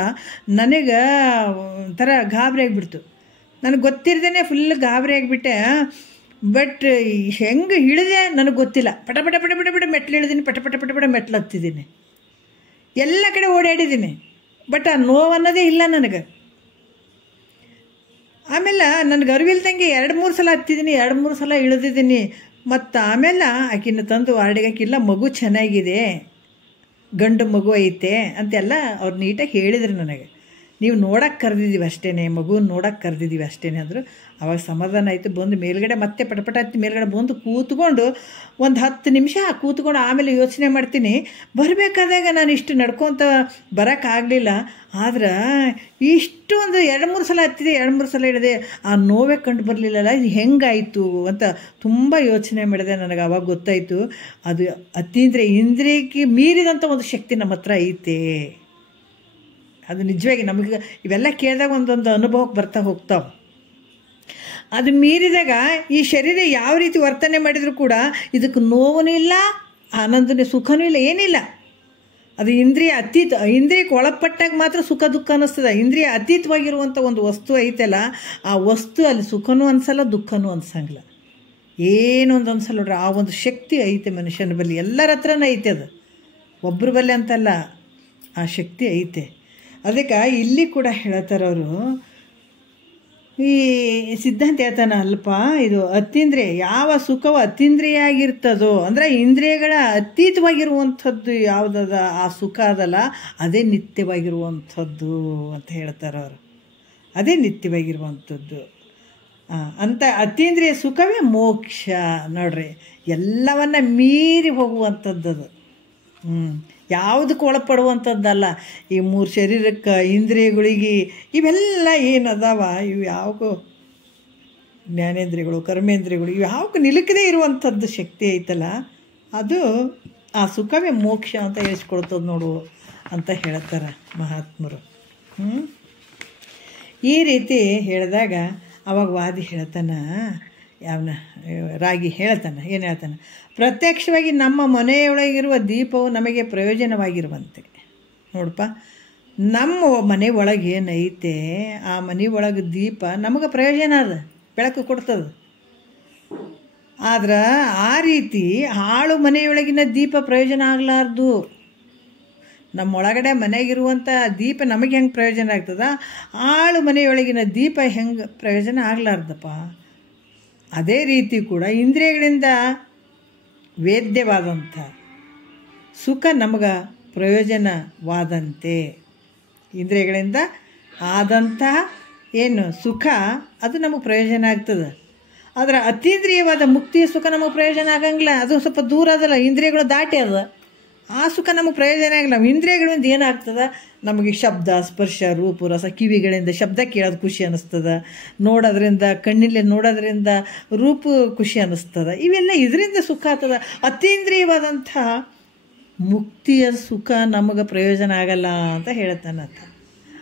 ನನಗೆ ಒಂಥರ ಗಾಬರಿ ಆಗಿಬಿಡ್ತು. ನನಗೆ ಗೊತ್ತಿರದೇನೆ ಫುಲ್ ಗಾಬರಿ ಆಗಿಬಿಟ್ಟೆ. ಬಟ್ ಹೆಂಗೆ ಇಳಿದೆ ನನಗೆ ಗೊತ್ತಿಲ್ಲ. ಪಟ ಮೆಟ್ಲು ಇಳಿದೀನಿ, ಪಟ ಮೆಟ್ಲು ಹತ್ತಿದ್ದೀನಿ, ಎಲ್ಲ ಕಡೆ ಓಡಾಡಿದ್ದೀನಿ. ಬಟ್ ಆ ನೋವು ಅನ್ನೋದೇ ಇಲ್ಲ ನನಗೆ. ಆಮೇಲೆ ನನಗೆ ಅರಿವಿಲ್ದಂಗೆ 2-3 ಸಲ ಹತ್ತಿದ್ದೀನಿ, 2-3 ಸಲ ಇಳಿದಿದ್ದೀನಿ. ಮತ್ತು ಆಮೇಲೆ ಆಕಿನ ತಂದು ವಾರ್ಡಿಗೆ ಹಾಕಿಲ್ಲ, ಮಗು ಚೆನ್ನಾಗಿದೆ, ಗಂಡು ಮಗು ಐತೆ ಅಂತೆಲ್ಲ ಅವ್ರು ನೀಟಾಗಿ ಹೇಳಿದ್ರು ನನಗೆ. ನೀವು ನೋಡೋಕ್ಕೆ ಕರೆದಿದ್ದೀವಿ ಅಷ್ಟೇ, ಮಗುನ ನೋಡೋಕ್ಕೆ ಕರೆದಿದ್ದೀವಿ ಅಷ್ಟೇ ಅಂದರು. ಆವಾಗ ಸಮಾಧಾನ ಆಯಿತು. ಬಂದು ಮೇಲ್ಗಡೆ ಮತ್ತೆ ಪಟಪಟ ಹತ್ತಿ ಮೇಲ್ಗಡೆ ಬಂದು ಕೂತ್ಕೊಂಡು ಒಂದು 10 ನಿಮಿಷ ಕೂತ್ಕೊಂಡು ಆಮೇಲೆ ಯೋಚನೆ ಮಾಡ್ತೀನಿ. ಬರಬೇಕಾದಾಗ ನಾನು ಇಷ್ಟು ನಡ್ಕೊತ ಬರೋಕ್ಕಾಗಲಿಲ್ಲ. ಆದ್ರೆ ಇಷ್ಟು ಒಂದು 2-3 ಸಲ ಹತ್ತಿದೆ, 2-3 ಸಲ ಇಳಿದೆ, ಆ ನೋವೇ ಕಂಡು ಬರಲಿಲ್ಲಲ್ಲ, ಇದು ಹೆಂಗಾಯಿತು ಅಂತ ತುಂಬ ಯೋಚನೆ ಮಾಡಿದೆ. ನನಗೆ ಆವಾಗ ಗೊತ್ತಾಯಿತು, ಅದು ಇಂದ್ರಿಯಕ್ಕೆ ಮೀರಿದಂಥ ಒಂದು ಶಕ್ತಿ ನಮ್ಮ ಹತ್ರ ಐತೆ. ಅದು ನಿಜವಾಗಿ ನಮಗೆ ಇವೆಲ್ಲ ಕೇಳಿದಾಗ ಒಂದೊಂದು ಅನುಭವಕ್ಕೆ ಬರ್ತಾ ಹೋಗ್ತಾವೆ. ಅದು ಮೀರಿದಾಗ ಈ ಶರೀರ ಯಾವ ರೀತಿ ವರ್ತನೆ ಮಾಡಿದರೂ ಕೂಡ ಇದಕ್ಕೆ ನೋವೂ ಇಲ್ಲ, ಆನಂದನೂ ಸುಖನೂ ಇಲ್ಲ, ಏನಿಲ್ಲ. ಅದು ಇಂದ್ರಿಯಕ್ಕೆ ಒಳಪಟ್ಟಾಗ ಮಾತ್ರ ಸುಖ ದುಃಖ ಅನ್ನಿಸ್ತದೆ. ಇಂದ್ರಿಯ ಅತೀತವಾಗಿರುವಂಥ ಒಂದು ವಸ್ತು ಐತಲ್ಲ, ಆ ವಸ್ತು ಅಲ್ಲಿ ಸುಖನೂ ಅನಿಸಲ್ಲ, ದುಃಖನೂ ಅನ್ಸಂಗಿಲ್ಲ, ಏನೊಂದು ಅನ್ಸಲ್ಲ ನೋಡ್ರಿ. ಆ ಒಂದು ಶಕ್ತಿ ಐತೆ ಮನುಷ್ಯನ ಬಳಿ, ಎಲ್ಲರ ಹತ್ರನೂ ಐತೆ ಅದು. ಒಬ್ಬರ ಬಲ್ಲೆ ಅಂತಲ್ಲ, ಆ ಶಕ್ತಿ ಐತೆ. ಅದಕ್ಕೆ ಇಲ್ಲಿ ಕೂಡ ಹೇಳ್ತಾರವರು, ಈ ಸಿದ್ಧಾಂತ ಹೇಳ್ತಾನೆ ಅಲ್ಪ, ಇದು ಅತೀಂದ್ರಿಯ, ಯಾವ ಸುಖವು ಅತೀಂದ್ರಿಯ ಆಗಿರ್ತದೋ ಅಂದರೆ ಇಂದ್ರಿಯಗಳ ಅತೀತವಾಗಿರುವಂಥದ್ದು ಯಾವುದದ ಆ ಸುಖ ಅದಲ್ಲ, ಅದೇ ನಿತ್ಯವಾಗಿರುವಂಥದ್ದು ಅಂತ ಹೇಳ್ತಾರೆ ಅವರು. ಅದೇ ನಿತ್ಯವಾಗಿರುವಂಥದ್ದು ಅಂತ. ಅತೀಂದ್ರಿಯ ಸುಖವೇ ಮೋಕ್ಷ ನೋಡ್ರಿ. ಎಲ್ಲವನ್ನ ಮೀರಿ ಹೋಗುವಂಥದ್ದದು. ಯಾವುದಕ್ಕೆ ಒಳಪಡುವಂಥದ್ದಲ್ಲ. ಈ 3 ಶರೀರಕ್ಕೆ, ಇಂದ್ರಿಯಗಳಿಗೆ, ಇವೆಲ್ಲ ಏನದಾವ, ಇವು ಯಾವಕ್ಕೂ ಜ್ಞಾನೇಂದ್ರಿಯಗಳು, ಕರ್ಮೇಂದ್ರಿಯಗಳು, ಇವು ಯಾವಕ್ಕೂ ನಿಲುಕದೇ ಇರುವಂಥದ್ದು ಶಕ್ತಿ ಐತಲ್ಲ, ಅದು ಆ ಸುಖವೇ ಮೋಕ್ಷ ಅಂತ ಹೇಳಿಸ್ಕೊಡ್ತದೆ ನೋಡು ಅಂತ ಹೇಳ್ತಾರೆ ಮಹಾತ್ಮರು. ಈ ರೀತಿ ಹೇಳಿದಾಗ ಅವಾಗ ವಾದಿ ಹೇಳ್ತಾನೆ, ಯಾವನ ರಾಗಿ ಹೇಳ್ತಾನೆ, ಏನು ಹೇಳ್ತಾನೆ, ಪ್ರತ್ಯಕ್ಷವಾಗಿ ನಮ್ಮ ಮನೆಯೊಳಗಿರುವ ದೀಪವು ನಮಗೆ ಪ್ರಯೋಜನವಾಗಿರುವಂತೆ. ನೋಡಪ್ಪ, ನಮ್ಮ ಮನೆ ಒಳಗೆ ಏನೈತೆ, ಆ ಮನೆ ಒಳಗೆ ದೀಪ ನಮಗೆ ಪ್ರಯೋಜನ ಅದ, ಬೆಳಕು ಕೊಡ್ತದೆ. ಆದ್ರೆ ಆ ರೀತಿ ಹಾಳು ಮನೆಯೊಳಗಿನ ದೀಪ ಪ್ರಯೋಜನ ಆಗಲಾರ್ದು. ನಮ್ಮೊಳಗಡೆ ಮನೆಗಿರುವಂಥ ದೀಪ ನಮಗೆ ಹೆಂಗೆ ಪ್ರಯೋಜನ ಆಗ್ತದ, ಹಾಳು ಮನೆಯೊಳಗಿನ ದೀಪ ಹೆಂಗೆ ಪ್ರಯೋಜನ ಆಗಲಾರ್ದಪ್ಪ. ಅದೇ ರೀತಿ ಕೂಡ ಇಂದ್ರಿಯಗಳಿಂದ ವೇದ್ಯವಾದಂಥ ಸುಖ ನಮಗೆ ಪ್ರಯೋಜನವಾದಂತೆ. ಇಂದ್ರಿಯಗಳಿಂದ ಆದಂತಹ ಏನು ಸುಖ ಅದು ನಮಗೆ ಪ್ರಯೋಜನ ಆಗ್ತದೆ. ಆದರೆ ಅತೀಂದ್ರಿಯವಾದ ಮುಕ್ತಿಯ ಸುಖ ನಮಗೆ ಪ್ರಯೋಜನ ಆಗಂಗಿಲ್ಲ. ಅದು ಸ್ವಲ್ಪ ದೂರ ಅದಲ್ಲ, ಇಂದ್ರಿಯಗಳು ದಾಟಿ ಅದ, ಆ ಸುಖ ನಮಗೆ ಪ್ರಯೋಜನ ಆಗಿಲ್ಲ. ನಾವು ಇಂದ್ರಿಯಗಳಿಂದ ಏನಾಗ್ತದೆ, ನಮಗೆ ಶಬ್ದ, ಸ್ಪರ್ಶ, ರೂಪು, ರಸ, ಕಿವಿಗಳಿಂದ ಶಬ್ದ ಕೇಳೋದು ಖುಷಿ ಅನ್ನಿಸ್ತದೆ, ನೋಡೋದ್ರಿಂದ, ಕಣ್ಣಿಲೆ ನೋಡೋದ್ರಿಂದ ರೂಪು ಖುಷಿ ಅನ್ನಿಸ್ತದೆ. ಇವೆಲ್ಲ ಇದರಿಂದ ಸುಖ ಆಗ್ತದೆ. ಅತೀಂದ್ರಿಯವಾದಂಥ ಮುಕ್ತಿಯ ಸುಖ ನಮಗೆ ಪ್ರಯೋಜನ ಆಗಲ್ಲ ಅಂತ ಹೇಳ್ತಾನೆ ಆತ.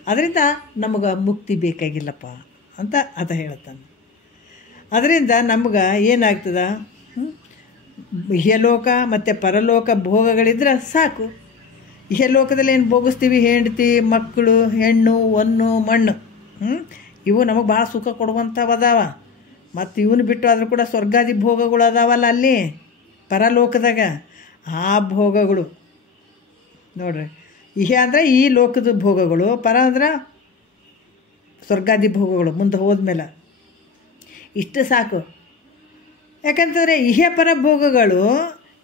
ಅದರಿಂದ ನಮಗೆ ಮುಕ್ತಿ ಬೇಕಾಗಿಲ್ಲಪ್ಪ ಅಂತ ಆತ ಹೇಳ್ತಾನೆ. ಅದರಿಂದ ನಮ್ಗೆ ಏನಾಗ್ತದೆ, ಇಹಲೋಕ ಮತ್ತು ಪರಲೋಕ ಭೋಗಗಳಿದ್ರೆ ಸಾಕು. ಇಹಲೋಕದಲ್ಲಿ ಏನು ಭೋಗಿಸ್ತೀವಿ, ಹೆಂಡತಿ, ಮಕ್ಕಳು, ಹೆಣ್ಣು, ಹೊನ್ನು, ಮಣ್ಣು, ಇವು ನಮಗೆ ಭಾಳ ಸುಖ ಕೊಡುವಂಥವದಾವ. ಮತ್ತು ಇವನು ಬಿಟ್ಟು ಆದರೂ ಕೂಡ ಸ್ವರ್ಗಾದಿ ಭೋಗಗಳು ಅದಾವಲ್ಲ ಅಲ್ಲಿ ಪರಲೋಕದಾಗ, ಆ ಭೋಗಗಳು ನೋಡ್ರಿ. ಇಹ ಅಂದರೆ ಈ ಲೋಕದ ಭೋಗಗಳು, ಪರ ಅಂದ್ರೆ ಸ್ವರ್ಗಾದಿ ಭೋಗಗಳು ಮುಂದೆ ಹೋದ್ಮೇಲೆ. ಇಷ್ಟು ಸಾಕು. ಯಾಕಂತಂದರೆ ಇಹ ಪರ ಭೋಗಗಳು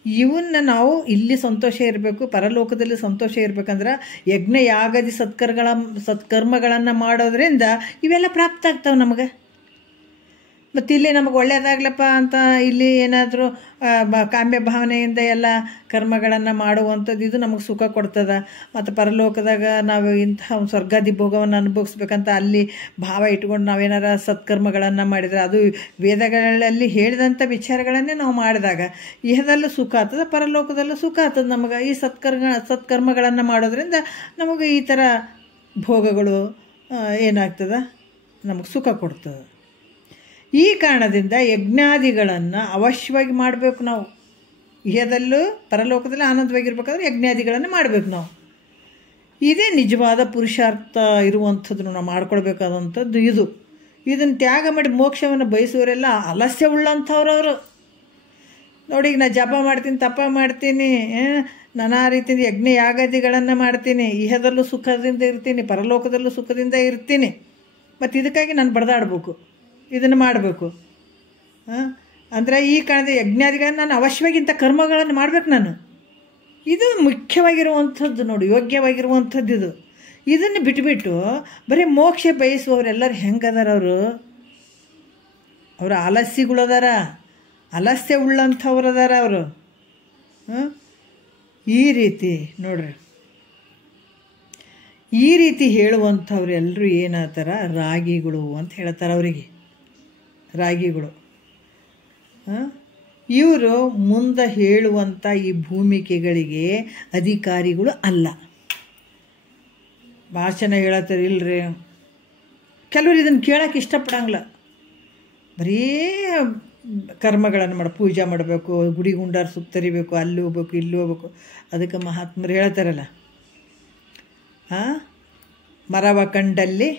ಇವನ್ನ ನಾವು ಇಲ್ಲಿ ಸಂತೋಷ ಇರಬೇಕು, ಪರಲೋಕದಲ್ಲಿ ಸಂತೋಷ ಇರಬೇಕಂದ್ರೆ ಯಜ್ಞ ಯಾಗದಿ ಸತ್ಕರ್ಮಗಳನ್ನು ಮಾಡೋದ್ರಿಂದ ಇವೆಲ್ಲ ಪ್ರಾಪ್ತ ಆಗ್ತಾವೆ ನಮಗೆ. ಮತ್ತು ಇಲ್ಲಿ ನಮಗೆ ಒಳ್ಳೆಯದಾಗ್ಲಪ್ಪ ಅಂತ ಇಲ್ಲಿ ಏನಾದರೂ ಕಾಮ್ಯ ಭಾವನೆಯಿಂದ ಎಲ್ಲ ಕರ್ಮಗಳನ್ನು ಮಾಡುವಂಥದ್ದು ಇದು ನಮಗೆ ಸುಖ ಕೊಡ್ತದೆ. ಮತ್ತು ಪರಲೋಕದಾಗ ನಾವು ಇಂತಹ ಸ್ವರ್ಗಾದಿ ಭೋಗವನ್ನು ಅನುಭವಿಸ್ಬೇಕಂತ ಅಲ್ಲಿ ಭಾವ ಇಟ್ಕೊಂಡು ನಾವೇನಾರ ಸತ್ಕರ್ಮಗಳನ್ನು ಮಾಡಿದರೆ, ಅದು ವೇದಗಳಲ್ಲಿ ಹೇಳಿದಂಥ ವಿಚಾರಗಳನ್ನೇ ನಾವು ಮಾಡಿದಾಗ ಇಹದಲ್ಲೂ ಸುಖ ಆಗ್ತದೆ, ಪರಲೋಕದಲ್ಲೂ ಸುಖ ಆಗ್ತದೆ ನಮಗೆ. ಈ ಸತ್ಕರ್ಮಗಳನ್ನು ಮಾಡೋದ್ರಿಂದ ನಮಗೆ ಈ ಥರ ಭೋಗಗಳು ಏನಾಗ್ತದೆ, ನಮಗೆ ಸುಖ ಕೊಡ್ತದೆ. ಈ ಕಾರಣದಿಂದ ಯಜ್ಞಾದಿಗಳನ್ನು ಅವಶ್ಯವಾಗಿ ಮಾಡಬೇಕು ನಾವು. ಇಹದಲ್ಲೂ ಪರಲೋಕದಲ್ಲಿ ಆನಂದವಾಗಿರ್ಬೇಕಾದ್ರೆ ಯಜ್ಞಾದಿಗಳನ್ನು ಮಾಡಬೇಕು ನಾವು. ಇದೇ ನಿಜವಾದ ಪುರುಷಾರ್ಥ ಇರುವಂಥದ್ದು, ನಾವು ಮಾಡ್ಕೊಳ್ಬೇಕಾದಂಥದ್ದು ಇದು. ಇದನ್ನು ತ್ಯಾಗ ಮಾಡಿ ಮೋಕ್ಷವನ್ನು ಬಯಸುವವರೆಲ್ಲ ಆಲಸ್ಯ ಉಳ್ಳಂಥವ್ರವರು. ನೋಡಿ, ಈಗ ನಾನು ಜಪ ಮಾಡ್ತೀನಿ, ತಪ ಮಾಡ್ತೀನಿ, ನಾನಾ ರೀತಿಯಿಂದ ಯಜ್ಞ ಯಾಗಾದಿಗಳನ್ನು ಮಾಡ್ತೀನಿ, ಇಹದಲ್ಲೂ ಸುಖದಿಂದ ಇರ್ತೀನಿ, ಪರಲೋಕದಲ್ಲೂ ಸುಖದಿಂದ ಇರ್ತೀನಿ. ಮತ್ತು ಇದಕ್ಕಾಗಿ ನಾನು ಬಡ್ದಾಡ್ಬೇಕು, ಇದನ್ನು ಮಾಡಬೇಕು. ಅಂದರೆ ಈ ಕಾರಣದ ಯಜ್ಞಾದಿಗಳನ್ನು ನಾನು ಅವಶ್ಯವಾಗಿ ಇಂಥ ಕರ್ಮಗಳನ್ನು ಮಾಡಬೇಕು ನಾನು. ಇದು ಮುಖ್ಯವಾಗಿರುವಂಥದ್ದು ನೋಡಿ, ಯೋಗ್ಯವಾಗಿರುವಂಥದ್ದು ಇದು. ಇದನ್ನು ಬಿಟ್ಟುಬಿಟ್ಟು ಬರೀ ಮೋಕ್ಷ ಬಯಸುವವರೆಲ್ಲರೂ ಹೆಂಗದಾರ, ಅವರು ಆಲಸ್ಯಗಳದಾರ, ಆಲಸ್ಯ ಉಳ್ಳಂಥವ್ರು ಅದಾರ ಅವರು. ಈ ರೀತಿ ನೋಡ್ರಿ, ಈ ರೀತಿ ಹೇಳುವಂಥವ್ರು ಎಲ್ಲರೂ ಏನಾಗ್ತಾರ, ರಾಗಿಗಳು ಅಂತ ಹೇಳ್ತಾರೆ ಅವರಿಗೆ. ರಾಗಿಗಳು ಇವರು ಮುಂದೆ ಹೇಳುವಂಥ ಈ ಭೂಮಿಕೆಗಳಿಗೆ ಅಧಿಕಾರಿಗಳು ಅಲ್ಲ. ಭಾಷಣ ಹೇಳತ್ತಾರೆ ಇಲ್ರಿ, ಕೆಲವರು ಇದನ್ನು ಕೇಳೋಕೆ ಇಷ್ಟಪಡಂಗಿಲ್ಲ. ಬರೀ ಕರ್ಮಗಳನ್ನು ಪೂಜೆ ಮಾಡಬೇಕು, ಗುಡಿ ಗುಂಡಾರ ಸುತ್ತರಿಬೇಕು, ಅಲ್ಲಿ ಹೋಗ್ಬೇಕು, ಇಲ್ಲಿ ಹೋಗ್ಬೇಕು. ಅದಕ್ಕೆ ಮಹಾತ್ಮರು ಹೇಳ್ತಾರಲ್ಲ, ಮರವ ಕಂಡಲ್ಲಿ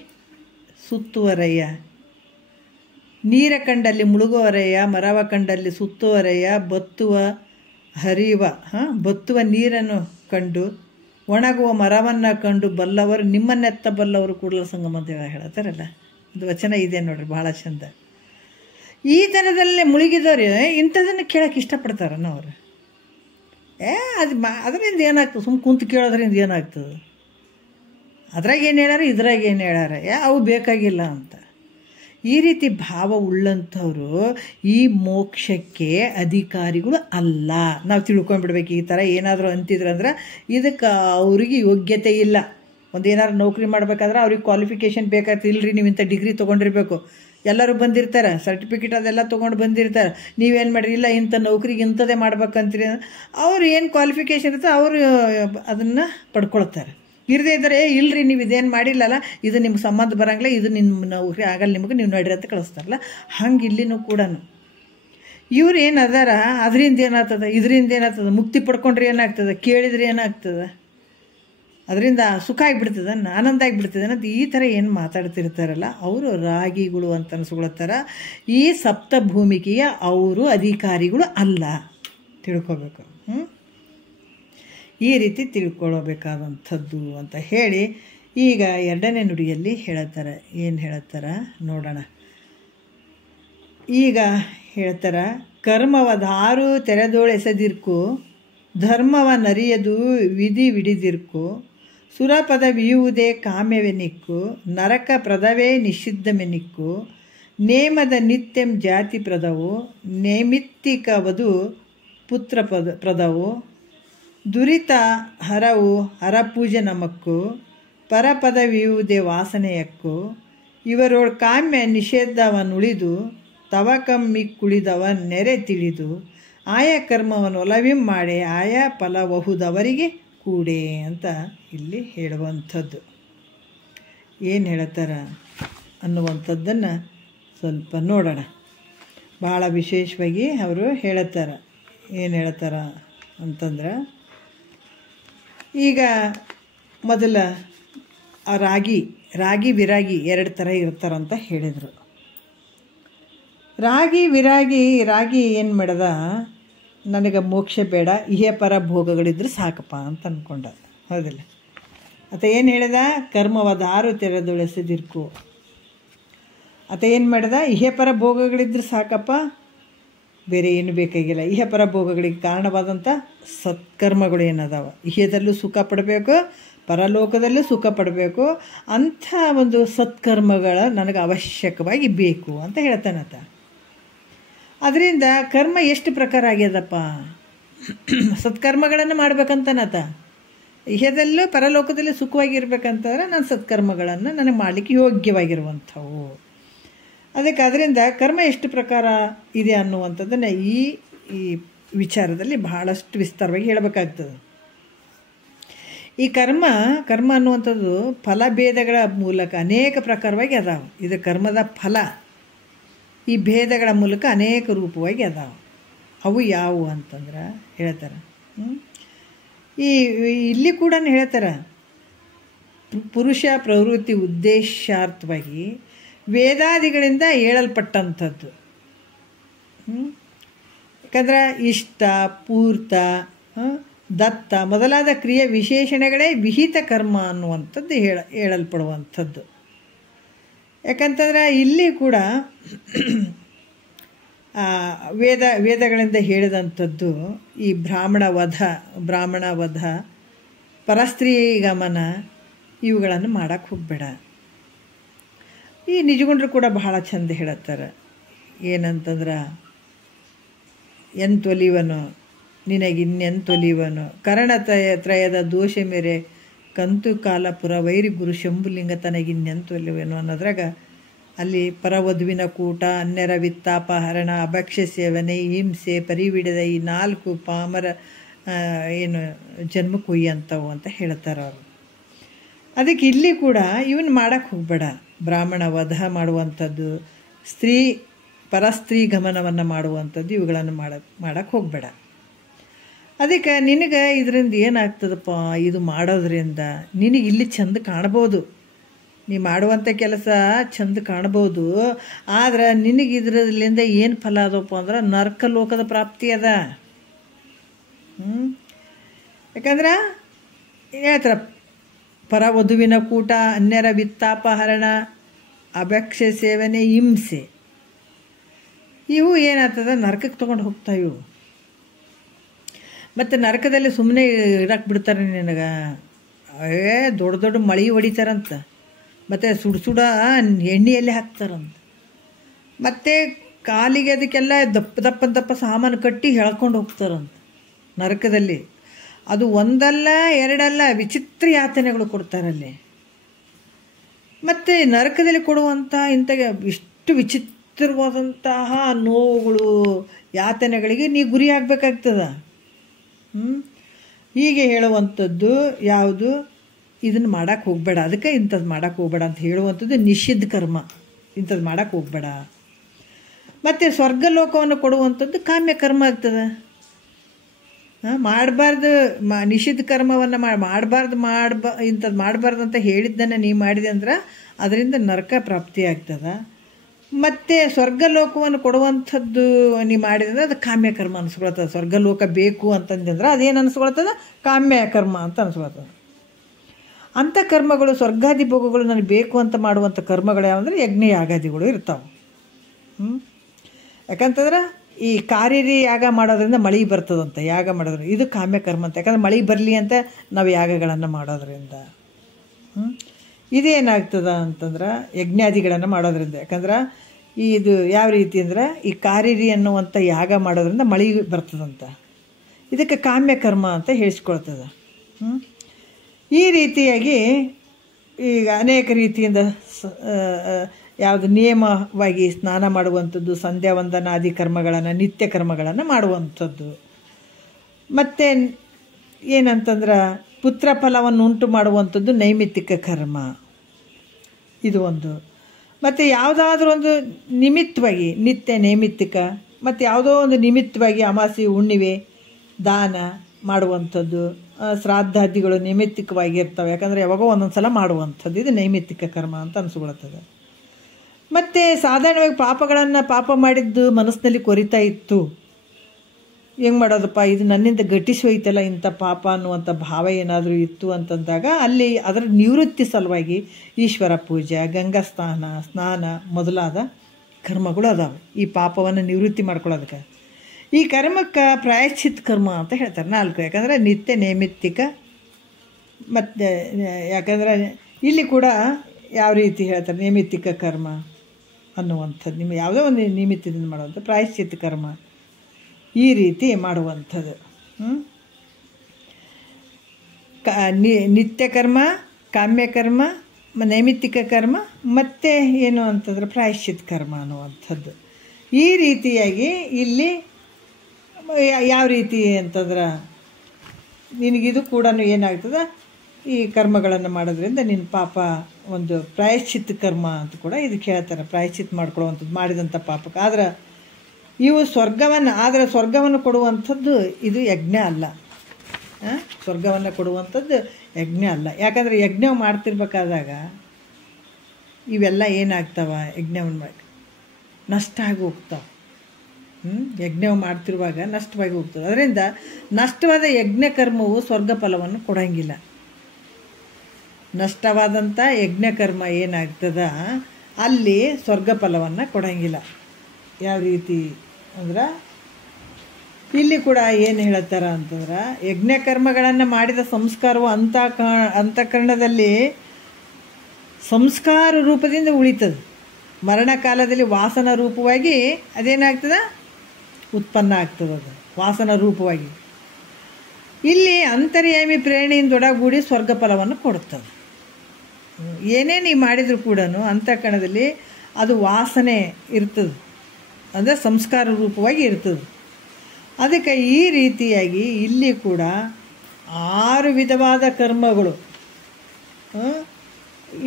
ಸುತ್ತುವರಯ್ಯ, ನೀರ ಕಂಡಲ್ಲಿ ಮುಳುಗುವರಯ್ಯ, ಮರವ ಕಂಡಲ್ಲಿ ಸುತ್ತುವರಯ್ಯ, ಬತ್ತುವ ಹರಿಯುವ ಬತ್ತುವ ನೀರನ್ನು ಕಂಡು ಒಣಗುವ ಮರವನ್ನು ಕಂಡು ಬಲ್ಲವರು ನಿಮ್ಮನ್ನೆತ್ತ ಬಲ್ಲವರು ಕೂಡಲ ಸಂಗಮ ಅಂತ ಹೇಳ್ತಾರಲ್ಲ, ಅದು ವಚನ ಇದೆ ನೋಡ್ರಿ, ಭಾಳ ಚಂದ. ಈ ಥರದಲ್ಲೇ ಮುಳುಗಿದವ್ರು ಇಂಥದನ್ನು ಕೇಳೋಕೆ ಇಷ್ಟಪಡ್ತಾರನ್ನ ಅವರು. ಅದರಿಂದ ಏನಾಗ್ತದೆ? ಸುಮ್ಮ ಕುಂತು ಕೇಳೋದ್ರಿಂದ ಏನಾಗ್ತದೆ? ಅದ್ರಾಗ ಏನು ಹೇಳ್ಯಾರ, ಇದ್ರಾಗ ಏನು ಹೇಳ್ಯಾರ, ಅವು ಬೇಕಾಗಿಲ್ಲ ಅಂತ. ಈ ರೀತಿ ಭಾವ ಉಳ್ಳಂಥವ್ರು ಈ ಮೋಕ್ಷಕ್ಕೆ ಅಧಿಕಾರಿಗಳು ಅಲ್ಲ. ನಾವು ತಿಳ್ಕೊಂಡ್ಬಿಡ್ಬೇಕು. ಈ ಥರ ಏನಾದರೂ ಅಂತಿದ್ರಂದ್ರೆ ಇದಕ್ಕೆ ಅವ್ರಿಗೆ ಯೋಗ್ಯತೆ ಇಲ್ಲ. ಒಂದು ಏನಾದ್ರು ನೌಕರಿ ಮಾಡಬೇಕಾದ್ರೆ ಅವ್ರಿಗೆ ಕ್ವಾಲಿಫಿಕೇಷನ್ ಬೇಕಾಗ್ತದೆ. ಇಲ್ಲರಿ ನೀವು ಇಂಥ ಡಿಗ್ರಿ ತೊಗೊಂಡಿರ್ಬೇಕು, ಎಲ್ಲರೂ ಬಂದಿರ್ತಾರೆ, ಸರ್ಟಿಫಿಕೇಟ್ ಅದೆಲ್ಲ ತೊಗೊಂಡು ಬಂದಿರ್ತಾರೆ. ನೀವೇನು ಮಾಡಿರಿ, ಇಲ್ಲ ಇಂಥ ನೌಕರಿಗೆ ಇಂಥದ್ದೇ ಮಾಡ್ಬೇಕಂತೀರಿ, ಅವ್ರು ಏನು ಕ್ವಾಲಿಫಿಕೇಷನ್ ಇರ್ತದೆ ಅವರು ಅದನ್ನು ಪಡ್ಕೊಳ್ತಾರೆ. ಇರದೇ ಇದ್ದರೆ ಇಲ್ಲರಿ ನೀವು ಇದೇನು ಮಾಡಿಲ್ಲಲ್ಲ, ಇದು ನಿಮ್ಗೆ ಸಂಬಂಧ ಬರೋಂಗಿಲ್ಲ, ಇದು ನಿಮ್ಮ ನೌಕರಿ ಆಗಲ್ಲ, ನಿಮಗೆ ನೀವು ನಡೀರಿ ಅಂತ ಕಳಿಸ್ತಾರಲ್ಲ. ಹಂಗೆ ಇಲ್ಲಿನೂ ಕೂಡ ಇವ್ರು ಏನು ಅದಾರ, ಅದರಿಂದ ಏನಾಗ್ತದೆ, ಇದರಿಂದ ಏನಾಗ್ತದೆ, ಮುಕ್ತಿ ಪಡ್ಕೊಂಡ್ರೆ ಏನಾಗ್ತದೆ, ಕೇಳಿದ್ರೆ ಏನಾಗ್ತದೆ, ಅದರಿಂದ ಸುಖ ಆಗಿಬಿಡ್ತದೆ, ಆನಂದ ಆಗಿಬಿಡ್ತದೆ ಅನ್ನೋದು ಈ ಥರ ಏನು ಮಾತಾಡ್ತಿರ್ತಾರಲ್ಲ ಅವರು ರಾಗಿಗಳು ಅಂತ ಅನಿಸ್ಕೊಳ್ತಾರ. ಈ ಸಪ್ತಭೂಮಿಕೆಯ ಅವರು ಅಧಿಕಾರಿಗಳು ಅಲ್ಲ, ತಿಳ್ಕೊಬೇಕು. ಈ ರೀತಿ ತಿಳ್ಕೊಳ್ಳಬೇಕಾದಂಥದ್ದು ಅಂತ ಹೇಳಿ ಈಗ ಎರಡನೇ ನುಡಿಯಲ್ಲಿ ಹೇಳತ್ತಾರೆ. ಏನು ಹೇಳತ್ತಾರ ನೋಡೋಣ. ಈಗ ಹೇಳ್ತಾರ, ಕರ್ಮವ ದಾರು ತೆರೆದೋಳೆಸದಿರ್ಕು, ಧರ್ಮವ ನರಿಯದು ವಿಧಿ ವಿಡಿದಿರ್ಕು, ಸುರಪದವಿಯುವುದೇ ಕಾಮ್ಯವೆನಿಕ್ಕು, ನರಕ ಪ್ರದವೇ ನಿಷಿದ್ಧಮೆನಿಕ್ಕು, ನೇಮದ ನಿತ್ಯಂ ಜಾತಿ ಪ್ರದವು, ನೈಮಿತ್ತಿಕವದು ಪುತ್ರ ಪ್ರದವು, ದುರಿತ ಹರವು ಹರಪೂಜೆ ನಮಕ್ಕು, ಪರಪದವಿಯುವುದೇ ವಾಸನೆಯಕ್ಕು, ಇವರೋಳ್ ಕಾಮ್ಯ ನಿಷೇಧವನುಳಿದು, ತವಕಮ್ಮಿ ಕುಳಿದವ ನೆರೆ ತಿಳಿದು, ಆಯಾ ಕರ್ಮವನ್ನು ಒಲವಿಂ ಮಾಡಿ ಆಯಾ ಫಲಬಹುದವರಿಗೆ ಕೂಡೆ ಅಂತ ಇಲ್ಲಿ ಹೇಳುವಂಥದ್ದು. ಏನು ಹೇಳ್ತಾರ ಅನ್ನುವಂಥದ್ದನ್ನು ಸ್ವಲ್ಪ ನೋಡೋಣ. ಭಾಳ ವಿಶೇಷವಾಗಿ ಅವರು ಹೇಳುತ್ತಾರ. ಏನು ಹೇಳ್ತಾರ ಅಂತಂದ್ರೆ, ಈಗ ಮೊದಲ ಆ ರಾಗಿ ವಿರಾಗಿ ಎರಡು ಥರ ಇರ್ತಾರಂತ ಹೇಳಿದರು. ರಾಗಿ ಏನು ಮಾಡ್ದ, ನನಗೆ ಮೋಕ್ಷ ಬೇಡ, ಇಹೆ ಪರ ಭೋಗಗಳಿದ್ರೆ ಸಾಕಪ್ಪ ಅಂತ ಅಂದ್ಕೊಂಡ. ಹೌದಿಲ್ಲ? ಆತ ಏನು ಹೇಳಿದ, ಕರ್ಮವದಾರು ತೆರೆದೊಳೆಸದಿರ್ಕು. ಆತ ಏನು ಮಾಡಿದ, ಇಹೆ ಪರ ಭೋಗಗಳಿದ್ರೆ ಸಾಕಪ್ಪ, ಬೇರೆ ಏನು ಬೇಕಾಗಿಲ್ಲ. ಇಹ ಪರ ಭೋಗಗಳಿಗೆ ಕಾರಣವಾದಂಥ ಸತ್ಕರ್ಮಗಳು ಏನದಾವ, ಇಹದಲ್ಲೂ ಸುಖ ಪಡಬೇಕು, ಪರಲೋಕದಲ್ಲೂ ಸುಖ ಪಡಬೇಕು, ಅಂಥ ಒಂದು ಸತ್ಕರ್ಮಗಳ ನನಗೆ ಅವಶ್ಯಕವಾಗಿ ಬೇಕು ಅಂತ ಹೇಳ್ತಾನತ. ಅದರಿಂದ ಕರ್ಮ ಎಷ್ಟು ಪ್ರಕಾರ ಆಗ್ಯದಪ್ಪ, ಸತ್ಕರ್ಮಗಳನ್ನು ಮಾಡ್ಬೇಕಂತನತ. ಇಹದಲ್ಲೂ ಪರಲೋಕದಲ್ಲಿ ಸುಖವಾಗಿರ್ಬೇಕಂತಂದ್ರೆ ನಾನು ಸತ್ಕರ್ಮಗಳನ್ನು ನನಗೆ ಮಾಡಲಿಕ್ಕೆ ಯೋಗ್ಯವಾಗಿರುವಂಥವು. ಅದಕ್ಕೆ ಅದರಿಂದ ಕರ್ಮ ಎಷ್ಟು ಪ್ರಕಾರ ಇದೆ ಅನ್ನುವಂಥದ್ದನ್ನು ಈ ವಿಚಾರದಲ್ಲಿ ಬಹಳಷ್ಟು ವಿಸ್ತಾರವಾಗಿ ಹೇಳಬೇಕಾಗ್ತದೆ. ಈ ಕರ್ಮ ಅನ್ನುವಂಥದ್ದು ಫಲಭೇದಗಳ ಮೂಲಕ ಅನೇಕ ಪ್ರಕಾರವಾಗಿ ಅದಾವೆ. ಇದು ಕರ್ಮದ ಫಲ ಈ ಭೇದಗಳ ಮೂಲಕ ಅನೇಕ ರೂಪವಾಗಿ ಅದಾವೆ. ಅವು ಯಾವುವು ಅಂತಂದ್ರೆ ಹೇಳ್ತಾರೆ. ಇಲ್ಲಿ ಕೂಡ ಹೇಳ್ತಾರೆ, ಪುರುಷ ಪ್ರವೃತ್ತಿ ಉದ್ದೇಶಾರ್ಥವಾಗಿ ವೇದಾದಿಗಳಿಂದ ಹೇಳಲ್ಪಟ್ಟಂಥದ್ದು. ಯಾಕಂದ್ರೆ ಇಷ್ಟ, ಪೂರ್ತ, ದತ್ತ ಮೊದಲಾದ ಕ್ರಿಯೆ ವಿಶೇಷಣಗಳೇ ವಿಹಿತ ಕರ್ಮ ಅನ್ನುವಂಥದ್ದು ಹೇಳಲ್ಪಡುವಂಥದ್ದು. ಯಾಕಂತಂದ್ರೆ ಇಲ್ಲಿ ಕೂಡ ವೇದಗಳಿಂದ ಹೇಳಿದಂಥದ್ದು ಈ ಬ್ರಾಹ್ಮಣ ವಧ, ಪರಸ್ತ್ರೀ ಗಮನ ಇವುಗಳನ್ನು ಮಾಡೋಕ್ಕೆ ಹೋಗಬೇಡ. ಈ ನಿಜಗುಂಡ್ರು ಕೂಡ ಬಹಳ ಚಂದ ಹೇಳುತ್ತಾರೆ. ಏನಂತಂದ್ರೆ, ಎಂತೊಲಿವನು ನಿನಗಿನ್ನೆಂತೊಲಿವನು, ಕರಣತ್ರಯದ ದೋಷ ಮೇರೆ ಕಂತು ಕಾಲಪುರ ವೈರಿ ಗುರು ಶಂಭುಲಿಂಗ ತನಗಿನ್ನೆಂತೊಲಿವನು ಅನ್ನೋದ್ರಾಗ ಅಲ್ಲಿ ಪರವಧುವಿನ ಕೂಟ, ಅನ್ಯರ ವಿತ್ತಾಪಹರಣ, ಅಭಕ್ಷ್ಯ ಸೇವನೆ, ಹಿಂಸೆ, ಪರಿವಿಡದ ಈ 4 ಪಾಮರ ಏನು ಜನ್ಮಕ್ಕೆ ಒಯ್ಯಂಥವು ಅಂತ ಹೇಳ್ತಾರೆ ಅವರು. ಅದಕ್ಕೆ ಇಲ್ಲಿ ಕೂಡ ಇವನು ಮಾಡೋಕ್ಕೆ ಹೋಗಬೇಡ. ಬ್ರಾಹ್ಮಣ ವಧ ಮಾಡುವಂಥದ್ದು, ಪರಸ್ತ್ರೀ ಗಮನವನ್ನು ಮಾಡುವಂಥದ್ದು, ಇವುಗಳನ್ನು ಮಾಡೋಕ್ಕೆ ಹೋಗಬೇಡ. ಅದಕ್ಕೆ ನಿನಗೆ ಇದರಿಂದ ಏನಾಗ್ತದಪ್ಪ, ಇದು ಮಾಡೋದ್ರಿಂದ ನಿನಗೆ ಇಲ್ಲಿ ಚಂದ ಕಾಣ್ಬೋದು, ನೀ ಮಾಡುವಂಥ ಕೆಲಸ ಚಂದ ಕಾಣ್ಬೋದು. ಆದ್ರೆ ನಿನಗೆ ಇದರಲ್ಲಿಂದ ಏನು ಫಲ ಅದಪ್ಪ ಅಂದ್ರೆ ನರಕ ಲೋಕದ ಪ್ರಾಪ್ತಿ ಅದ. ಯಾಕಂದ್ರೆ ಹೇಳ್ತಾರೆ, ಪರವಧುವಿನ ಕೂಟ, ಅನ್ಯರ ವಿತ್ತಾಪಹರಣ, ಅಭಕ್ಷೆ ಸೇವನೆ, ಹಿಂಸೆ. ಇವು ಏನಾಗ್ತದೆ, ನರಕಕ್ಕೆ ತೊಗೊಂಡು ಹೋಗ್ತಾವೆ ಇವು. ಮತ್ತು ನರಕದಲ್ಲಿ ಸುಮ್ಮನೆ ಇರಕ್ಕೆ ಬಿಡ್ತಾರೆ ನಿನಗೆ. ದೊಡ್ಡ ದೊಡ್ಡ ಮಳೆ ಹೊಡಿತಾರಂತ, ಮತ್ತು ಸುಡ ಎಣ್ಣೆಯಲ್ಲಿ ಹಾಕ್ತಾರಂತ, ಮತ್ತು ಕಾಲಿಗೆ ಅದಕ್ಕೆಲ್ಲ ದಪ್ಪ ಸಾಮಾನು ಕಟ್ಟಿ ಎಳ್ಕೊಂಡು ಹೋಗ್ತಾರಂತ ನರಕದಲ್ಲಿ. ಅದು ಒಂದಲ್ಲ ಎರಡಲ್ಲ, ವಿಚಿತ್ರ ಯಾತನೆಗಳು ಕೊಡ್ತಾರಲ್ಲಿ. ಮತ್ತು ನರಕದಲ್ಲಿ ಕೊಡುವಂಥ ಇಂಥ ಇಷ್ಟು ವಿಚಿತ್ರವಾದಂತಹ ನೋವುಗಳು, ಯಾತನೆಗಳಿಗೆ ನೀ ಗುರಿ ಆಗಬೇಕಾಗ್ತದೆ. ಹೀಗೆ ಹೇಳುವಂಥದ್ದು ಯಾವುದು, ಇದನ್ನು ಮಾಡೋಕ್ಕೆ ಹೋಗಬೇಡ, ಅದಕ್ಕೆ ಇಂಥದ್ದು ಮಾಡೋಕ್ಕೆ ಹೋಗಬೇಡ ಅಂತ ಹೇಳುವಂಥದ್ದು ನಿಷಿದ್ಧ ಕರ್ಮ. ಇಂಥದ್ದು ಮಾಡೋಕ್ಕೆ ಹೋಗಬೇಡ. ಮತ್ತು ಸ್ವರ್ಗಲೋಕವನ್ನು ಕೊಡುವಂಥದ್ದು ಕಾಮ್ಯ ಕರ್ಮ ಆಗ್ತದೆ. ಮಾಡಬಾರ್ದು, ನಿಷಿದ್ಧ ಕರ್ಮವನ್ನು ಮಾಡಬಾರ್ದು, ಇಂಥದ್ದು ಮಾಡಬಾರ್ದು ಅಂತ ಹೇಳಿದ್ದನ್ನು ನೀವು ಮಾಡಿದೆ ಅಂದ್ರೆ ಅದರಿಂದ ನರಕ ಪ್ರಾಪ್ತಿ ಆಗ್ತದೆ. ಮತ್ತು ಸ್ವರ್ಗಲೋಕವನ್ನು ಕೊಡುವಂಥದ್ದು ನೀವು ಮಾಡಿದ್ರೆ ಅದು ಕಾಮ್ಯ ಕರ್ಮ ಅನಿಸ್ಕೊಳ್ತದೆ. ಸ್ವರ್ಗಲೋಕ ಬೇಕು ಅಂತಂದ್ರೆ ಅದೇನು ಅನಿಸ್ಕೊಳ್ತದೆ, ಕಾಮ್ಯ ಕರ್ಮ ಅಂತ ಅನಿಸ್ಕೊಳ್ತದೆ. ಅಂಥ ಕರ್ಮಗಳು, ಸ್ವರ್ಗಾದಿ ಭೋಗಗಳು ನನಗೆ ಬೇಕು ಅಂತ ಮಾಡುವಂಥ ಕರ್ಮಗಳು ಯಾವಂದ್ರೆ ಯಜ್ಞ ಯಾಗಾದಿಗಳು ಇರ್ತಾವೆ. ಯಾಕಂತಂದ್ರೆ ಈ ಕಾರಿರಿ ಯಾಗ ಮಾಡೋದ್ರಿಂದ ಮಳೆ ಬರ್ತದಂತೆ, ಯಾಗ ಮಾಡೋದ್ರಿಂದ ಇದು ಕಾಮ್ಯ ಕರ್ಮ ಅಂತ. ಯಾಕಂದ್ರೆ ಮಳೆ ಬರಲಿ ಅಂತ ನಾವು ಯಾಗಗಳನ್ನು ಮಾಡೋದ್ರಿಂದ. ಇದೇನಾಗ್ತದೆ ಅಂತಂದ್ರೆ ಯಜ್ಞಾದಿಗಳನ್ನು ಮಾಡೋದ್ರಿಂದ. ಯಾಕಂದ್ರೆ ಇದು ಯಾವ ರೀತಿ ಅಂದ್ರೆ ಈ ಕಾರಿರಿ ಅನ್ನುವಂಥ ಯಾಗ ಮಾಡೋದ್ರಿಂದ ಮಳೆ ಬರ್ತದಂತ. ಇದಕ್ಕೆ ಕಾಮ್ಯ ಕರ್ಮ ಅಂತ ಹೇಳಿಸ್ಕೊಳ್ತದೆ. ಈ ರೀತಿಯಾಗಿ ಈಗ ಅನೇಕ ರೀತಿಯಿಂದ ಯಾವುದು ನಿಯಮವಾಗಿ ಸ್ನಾನ ಮಾಡುವಂಥದ್ದು, ಸಂಧ್ಯಾ ವಂದನಾದಿ ಕರ್ಮಗಳನ್ನು, ನಿತ್ಯ ಕರ್ಮಗಳನ್ನು ಮಾಡುವಂಥದ್ದು. ಮತ್ತು ಏನಂತಂದ್ರೆ ಪುತ್ರ ಫಲವನ್ನು ಉಂಟು ಮಾಡುವಂಥದ್ದು ನೈಮಿತ್ತಿಕ ಕರ್ಮ, ಇದು ಒಂದು. ಮತ್ತು ಯಾವುದಾದ್ರೂ ಒಂದು ನಿಮಿತ್ತವಾಗಿ ನಿತ್ಯ ನೈಮಿತ್ತಿಕ, ಮತ್ತು ಯಾವುದೋ ಒಂದು ನಿಮಿತ್ತವಾಗಿ ಅಮಾವಾಸ್ಯೆ ಹುಣ್ಣಿಮೆ ದಾನ ಮಾಡುವಂಥದ್ದು, ಶ್ರಾದ್ದಾದಿಗಳು ನೈಮಿತ್ತಿಕವಾಗಿರ್ತವೆ. ಯಾಕಂದರೆ ಯಾವಾಗೋ ಒಂದೊಂದು ಸಲ ಮಾಡುವಂಥದ್ದು, ಇದು ನೈಮಿತ್ತಿಕ ಕರ್ಮ ಅಂತ ಅನಿಸ್ಕೊಳ್ತದೆ. ಮತ್ತು ಸಾಧಾರಣವಾಗಿ ಪಾಪ ಮಾಡಿದ್ದು ಮನಸ್ಸಿನಲ್ಲಿ ಕೊರಿತಾ ಇತ್ತು, ಹೆಂಗೆ ಮಾಡೋದಪ್ಪ, ಇದು ನನ್ನಿಂದ ಘಟಿಸಿ ಹೋಯ್ತಲ್ಲ ಇಂಥ ಪಾಪ ಅನ್ನುವಂಥ ಭಾವ ಏನಾದರೂ ಇತ್ತು ಅಂತಂದಾಗ ಅಲ್ಲಿ ಅದರ ನಿವೃತ್ತಿ ಸಲುವಾಗಿ ಈಶ್ವರ ಪೂಜೆ, ಗಂಗಾ ಸ್ನಾನ ಮೊದಲಾದ ಕರ್ಮಗಳು ಅದಾವೆ ಈ ಪಾಪವನ್ನು ನಿವೃತ್ತಿ ಮಾಡ್ಕೊಳ್ಳೋದಕ್ಕೆ. ಈ ಕರ್ಮಕ್ಕೆ ಪ್ರಾಯಶ್ಚಿತ್ ಕರ್ಮ ಅಂತ ಹೇಳ್ತಾರೆ 4. ಯಾಕಂದರೆ ನಿತ್ಯ ನೈಮಿತ್ತಿಕ, ಮತ್ತು ಯಾಕಂದರೆ ಇಲ್ಲಿ ಕೂಡ ಯಾವ ರೀತಿ ಹೇಳ್ತಾರೆ, ನೈಮಿತ್ತಿಕ ಕರ್ಮ ಅನ್ನುವಂಥದ್ದು ನಿಮ್ಮ ಯಾವುದೋ ಒಂದು ನಿಮಿತ್ತದಿಂದ ಮಾಡುವಂಥ ಪ್ರಾಯಶ್ಚಿತ್ ಕರ್ಮ, ಈ ರೀತಿ ಮಾಡುವಂಥದ್ದು. ನಿತ್ಯ ಕರ್ಮ, ಕಾಮ್ಯ ಕರ್ಮ, ನೈಮಿತ್ತಿಕ ಕರ್ಮ, ಮತ್ತು ಏನು ಅಂತಂದ್ರೆ ಪ್ರಾಯಶ್ಚಿತ್ ಕರ್ಮ ಅನ್ನುವಂಥದ್ದು. ಈ ರೀತಿಯಾಗಿ ಇಲ್ಲಿ ಯಾವ ರೀತಿ ಅಂತಂದ್ರೆ ನಿನಗಿದು ಕೂಡ ಏನಾಗ್ತದೆ, ಈ ಕರ್ಮಗಳನ್ನು ಮಾಡೋದ್ರಿಂದ ನಿನ್ನ ಪಾಪ ಒಂದು ಪ್ರಾಯಶ್ಚಿತ್ ಕರ್ಮ ಅಂತ ಕೂಡ ಇದಕ್ಕೆ ಹೇಳ್ತಾರೆ. ಪ್ರಾಯಶ್ಚಿತ್ ಮಾಡ್ಕೊಳ್ಳುವಂಥದ್ದು ಮಾಡಿದಂಥ ಪಾಪಕ್ಕೆ. ಆದರೆ ಇವು ಸ್ವರ್ಗವನ್ನು ಕೊಡುವಂಥದ್ದು ಇದು ಯಜ್ಞ ಅಲ್ಲ. ಸ್ವರ್ಗವನ್ನು ಕೊಡುವಂಥದ್ದು ಯಜ್ಞ ಅಲ್ಲ. ಯಾಕಂದರೆ ಯಜ್ಞ ಮಾಡ್ತಿರ್ಬೇಕಾದಾಗ ಇವೆಲ್ಲ ಏನಾಗ್ತಾವೆ, ಯಜ್ಞವನ್ನು ಮಾಡಿ ನಷ್ಟ ಆಗಿ ಹೋಗ್ತಾವೆ. ಯಜ್ಞ ಮಾಡ್ತಿರುವಾಗ ನಷ್ಟವಾಗಿ ಹೋಗ್ತದೆ. ಅದರಿಂದ ನಷ್ಟವಾದ ಯಜ್ಞ ಕರ್ಮವು ಸ್ವರ್ಗ ಫಲವನ್ನು ಕೊಡೋಂಗಿಲ್ಲ. ನಷ್ಟವಾದಂಥ ಯಜ್ಞ ಕರ್ಮ ಏನಾಗ್ತದ ಅಲ್ಲಿ ಸ್ವರ್ಗ ಫಲವನ್ನು ಕೊಡೋಂಗಿಲ್ಲ. ಯಾವ ರೀತಿ ಅಂದ್ರೆ ಇಲ್ಲಿ ಕೂಡ ಏನು ಹೇಳ್ತಾರ ಅಂತಂದ್ರೆ, ಯಜ್ಞ ಕರ್ಮಗಳನ್ನು ಮಾಡಿದ ಸಂಸ್ಕಾರವು ಅಂತಃಕರಣದಲ್ಲಿ ಸಂಸ್ಕಾರ ರೂಪದಿಂದ ಉಳಿತದೆ. ಮರಣಕಾಲದಲ್ಲಿ ವಾಸನ ರೂಪವಾಗಿ ಅದೇನಾಗ್ತದೆ, ಉತ್ಪನ್ನ ಆಗ್ತದೆ. ಅದು ವಾಸನ ರೂಪವಾಗಿ ಇಲ್ಲಿ ಅಂತರ್ಯಾಮಿ ಪ್ರೇರಣೆಯಿಂದೊಡಗೂಡಿ ಸ್ವರ್ಗ ಫಲವನ್ನು ಕೊಡುತ್ತದೆ. ಏನೇ ನೀವು ಮಾಡಿದರೂ ಕೂಡ ಅಂತಃಕರಣದಲ್ಲಿ ಅದು ವಾಸನೆ ಇರ್ತದೆ, ಅಂದರೆ ಸಂಸ್ಕಾರ ರೂಪವಾಗಿ ಇರ್ತದೆ. ಅದಕ್ಕೆ ಈ ರೀತಿಯಾಗಿ ಇಲ್ಲಿ ಕೂಡ 6 ವಿಧವಾದ ಕರ್ಮಗಳು,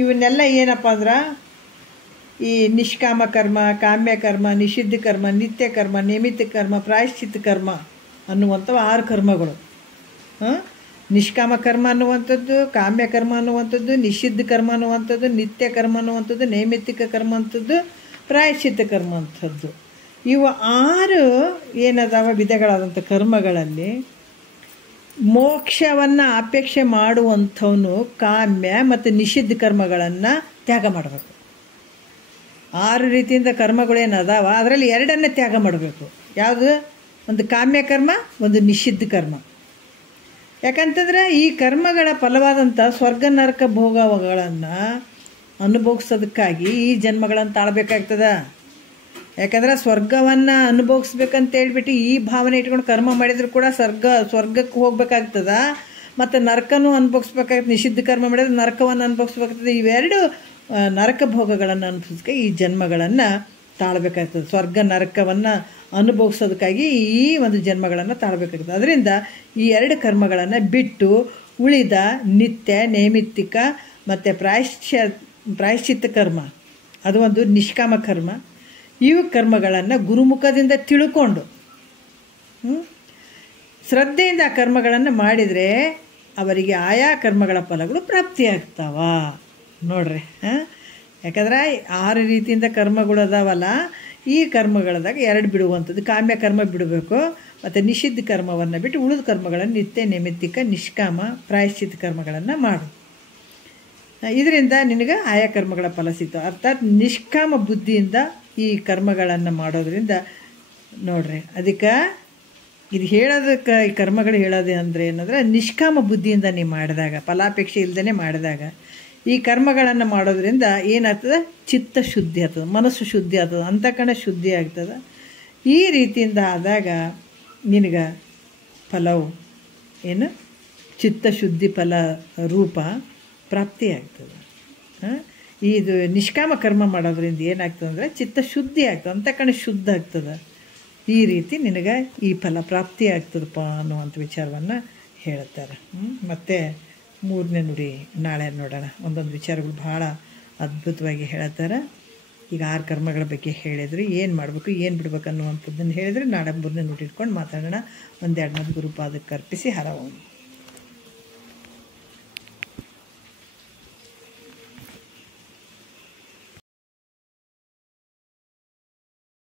ಇವನ್ನೆಲ್ಲ ಏನಪ್ಪ ಅಂದ್ರೆ ಈ ನಿಷ್ಕಾಮ ಕರ್ಮ, ಕಾಮ್ಯ ಕರ್ಮ, ನಿಷಿದ್ಧ ಕರ್ಮ, ನಿತ್ಯ ಕರ್ಮ, ನಿಮಿತ್ತ ಕರ್ಮ, ಪ್ರಾಯಶ್ಚಿತ್ತ ಕರ್ಮ ಅನ್ನುವಂಥವು 6 ಕರ್ಮಗಳು. ನಿಷ್ಕಾಮ ಕರ್ಮ ಅನ್ನುವಂಥದ್ದು, ಕಾಮ್ಯ ಕರ್ಮ ಅನ್ನುವಂಥದ್ದು, ನಿಷಿದ್ಧ ಕರ್ಮ ಅನ್ನುವಂಥದ್ದು, ನಿತ್ಯ ಕರ್ಮ ಅನ್ನುವಂಥದ್ದು, ನೈಮಿತ್ತಿಕ ಕರ್ಮ ಅಂಥದ್ದು, ಪ್ರಾಯಶ್ಚಿತ್ತ ಕರ್ಮ ಅಂಥದ್ದು. ಇವು 6 ಏನದಾವ ವಿಧಗಳಾದಂಥ ಕರ್ಮಗಳಲ್ಲಿ ಮೋಕ್ಷವನ್ನು ಅಪೇಕ್ಷೆ ಮಾಡುವಂಥವನು ಕಾಮ್ಯ ಮತ್ತು ನಿಷಿದ್ಧ ಕರ್ಮಗಳನ್ನು ತ್ಯಾಗ ಮಾಡಬೇಕು. 6 ರೀತಿಯಿಂದ ಕರ್ಮಗಳೇನು ಅದಾವ, ಅದರಲ್ಲಿ 2 ತ್ಯಾಗ ಮಾಡಬೇಕು. ಯಾವುದು? ಒಂದು ಕಾಮ್ಯ ಕರ್ಮ, ಒಂದು ನಿಷಿದ್ಧ ಕರ್ಮ. ಯಾಕಂತಂದರೆ ಈ ಕರ್ಮಗಳ ಫಲವಾದಂಥ ಸ್ವರ್ಗ ನರಕ ಭೋಗಗಳನ್ನು ಅನುಭವಿಸೋದಕ್ಕಾಗಿ ಈ ಜನ್ಮಗಳನ್ನು ತಾಳಬೇಕಾಗ್ತದೆ. ಯಾಕಂದರೆ ಸ್ವರ್ಗವನ್ನು ಅನುಭವಿಸ್ಬೇಕಂತ ಹೇಳ್ಬಿಟ್ಟು ಈ ಭಾವನೆ ಇಟ್ಕೊಂಡು ಕರ್ಮ ಮಾಡಿದರೂ ಕೂಡ ಸ್ವರ್ಗಕ್ಕೆ ಹೋಗ್ಬೇಕಾಗ್ತದೆ, ಮತ್ತು ನರಕನೂ ಅನುಭವಿಸ್ಬೇಕಾಗ್ತದೆ. ನಿಷಿದ್ಧ ಕರ್ಮ ಮಾಡಿದ್ರೆ ನರಕವನ್ನು ಅನುಭವಿಸ್ಬೇಕಾಗ್ತದೆ. ಇವೆರಡು ನರಕ ಭೋಗಗಳನ್ನು ಅನುಭವಿಸೋಕೆ ಈ ಜನ್ಮಗಳನ್ನು ತಾಳಬೇಕಾಗ್ತದೆ. ಸ್ವರ್ಗ ನರಕವನ್ನು ಅನುಭವಿಸೋದಕ್ಕಾಗಿ ಈ ಒಂದು ಜನ್ಮಗಳನ್ನು ತಾಳಬೇಕಾಗ್ತದೆ. ಅದರಿಂದ ಈ 2 ಕರ್ಮಗಳನ್ನು ಬಿಟ್ಟು ಉಳಿದ ನಿತ್ಯ, ನೈಮಿತ್ತಿಕ ಮತ್ತು ಪ್ರಾಯಶ್ಚಿತ್ತ ಕರ್ಮ, ಅದು ಒಂದು ನಿಷ್ಕಾಮ ಕರ್ಮ, ಇವು ಕರ್ಮಗಳನ್ನು ಗುರುಮುಖದಿಂದ ತಿಳ್ಕೊಂಡು ಶ್ರದ್ಧೆಯಿಂದ ಆ ಕರ್ಮಗಳನ್ನು ಮಾಡಿದರೆ ಅವರಿಗೆ ಆಯಾ ಕರ್ಮಗಳ ಫಲಗಳು ಪ್ರಾಪ್ತಿಯಾಗ್ತಾವ. ನೋಡ್ರಿ, ಯಾಕಂದ್ರೆ 6 ರೀತಿಯಿಂದ ಕರ್ಮಗಳು ಅದಾವಲ್ಲ, ಈ ಕರ್ಮಗಳದಾಗ 2 ಬಿಡುವಂಥದ್ದು. ಕಾಮ್ಯ ಕರ್ಮ ಬಿಡಬೇಕು, ಮತ್ತು ನಿಷಿದ್ಧ ಕರ್ಮವನ್ನು ಬಿಟ್ಟು ಉಳಿದ ಕರ್ಮಗಳನ್ನು ನಿತ್ಯ, ನೈಮಿತ್ತಿಕ, ನಿಷ್ಕಾಮ, ಪ್ರಾಯಶ್ಚಿತ್ತ ಕರ್ಮಗಳನ್ನು ಮಾಡು. ಇದರಿಂದ ನಿನಗೆ ಆಯಾ ಕರ್ಮಗಳ ಫಲ ಸಿಗ್ತವೆ. ಅರ್ಥಾತ್ ನಿಷ್ಕಾಮ ಬುದ್ಧಿಯಿಂದ ಈ ಕರ್ಮಗಳನ್ನು ಮಾಡೋದ್ರಿಂದ ನೋಡ್ರಿ, ಅದಕ್ಕೆ ಇದು ಹೇಳೋದಕ್ಕೆ ಈ ಕರ್ಮಗಳು ಹೇಳೋದು ಅಂದರೆ ಏನಂದರೆ ನಿಷ್ಕಾಮ ಬುದ್ಧಿಯಿಂದ ನೀವು ಮಾಡಿದಾಗ, ಫಲಾಪೇಕ್ಷೆ ಇಲ್ಲದೇ ಮಾಡಿದಾಗ ಈ ಕರ್ಮಗಳನ್ನು ಮಾಡೋದ್ರಿಂದ ಏನಾಗ್ತದೆ? ಚಿತ್ತ ಶುದ್ಧಿ ಆಗ್ತದೆ, ಮನಸ್ಸು ಶುದ್ಧಿ ಆಗ್ತದೆ, ಅಂತಃಕರಣ ಶುದ್ಧಿ ಆಗ್ತದೆ. ಈ ರೀತಿಯಿಂದ ಆದಾಗ ನಿನಗೆ ಫಲವು ಏನು ಚಿತ್ತಶುದ್ಧಿ ಫಲ ರೂಪ ಪ್ರಾಪ್ತಿಯಾಗ್ತದೆ. ಇದು ನಿಷ್ಕಾಮ ಕರ್ಮ ಮಾಡೋದ್ರಿಂದ ಏನಾಗ್ತದೆ ಅಂದರೆ ಚಿತ್ತಶುದ್ಧಿ ಆಗ್ತದೆ, ಅಂತಃಕರಣ ಶುದ್ಧ ಆಗ್ತದೆ. ಈ ರೀತಿ ನಿನಗೆ ಈ ಫಲ ಪ್ರಾಪ್ತಿ ಆಗ್ತದಪ್ಪ ಅನ್ನುವಂಥ ವಿಚಾರವನ್ನು ಹೇಳ್ತಾರೆ. ಮತ್ತು 3ನೇ ನುಡಿ ನಾಳೆ ನೋಡೋಣ. ಒಂದೊಂದು ವಿಚಾರಗಳು ಭಾಳ ಅದ್ಭುತವಾಗಿ ಹೇಳ್ತಾರೆ. ಈಗ 6 ಕರ್ಮಗಳ ಬಗ್ಗೆ ಹೇಳಿದ್ರು, ಏನು ಮಾಡಬೇಕು ಏನು ಬಿಡ್ಬೇಕು ಅನ್ನುವಂಥದ್ದನ್ನು ಹೇಳಿದರೆ ನಾಳೆ 3ನೇ ನುಡಿ ಇಟ್ಕೊಂಡು ಮಾತಾಡೋಣ. 1-2 ಗುರುಪಾದಕ್ಕೆ ಅರ್ಪಿಸಿ ಹರ ಓಂ.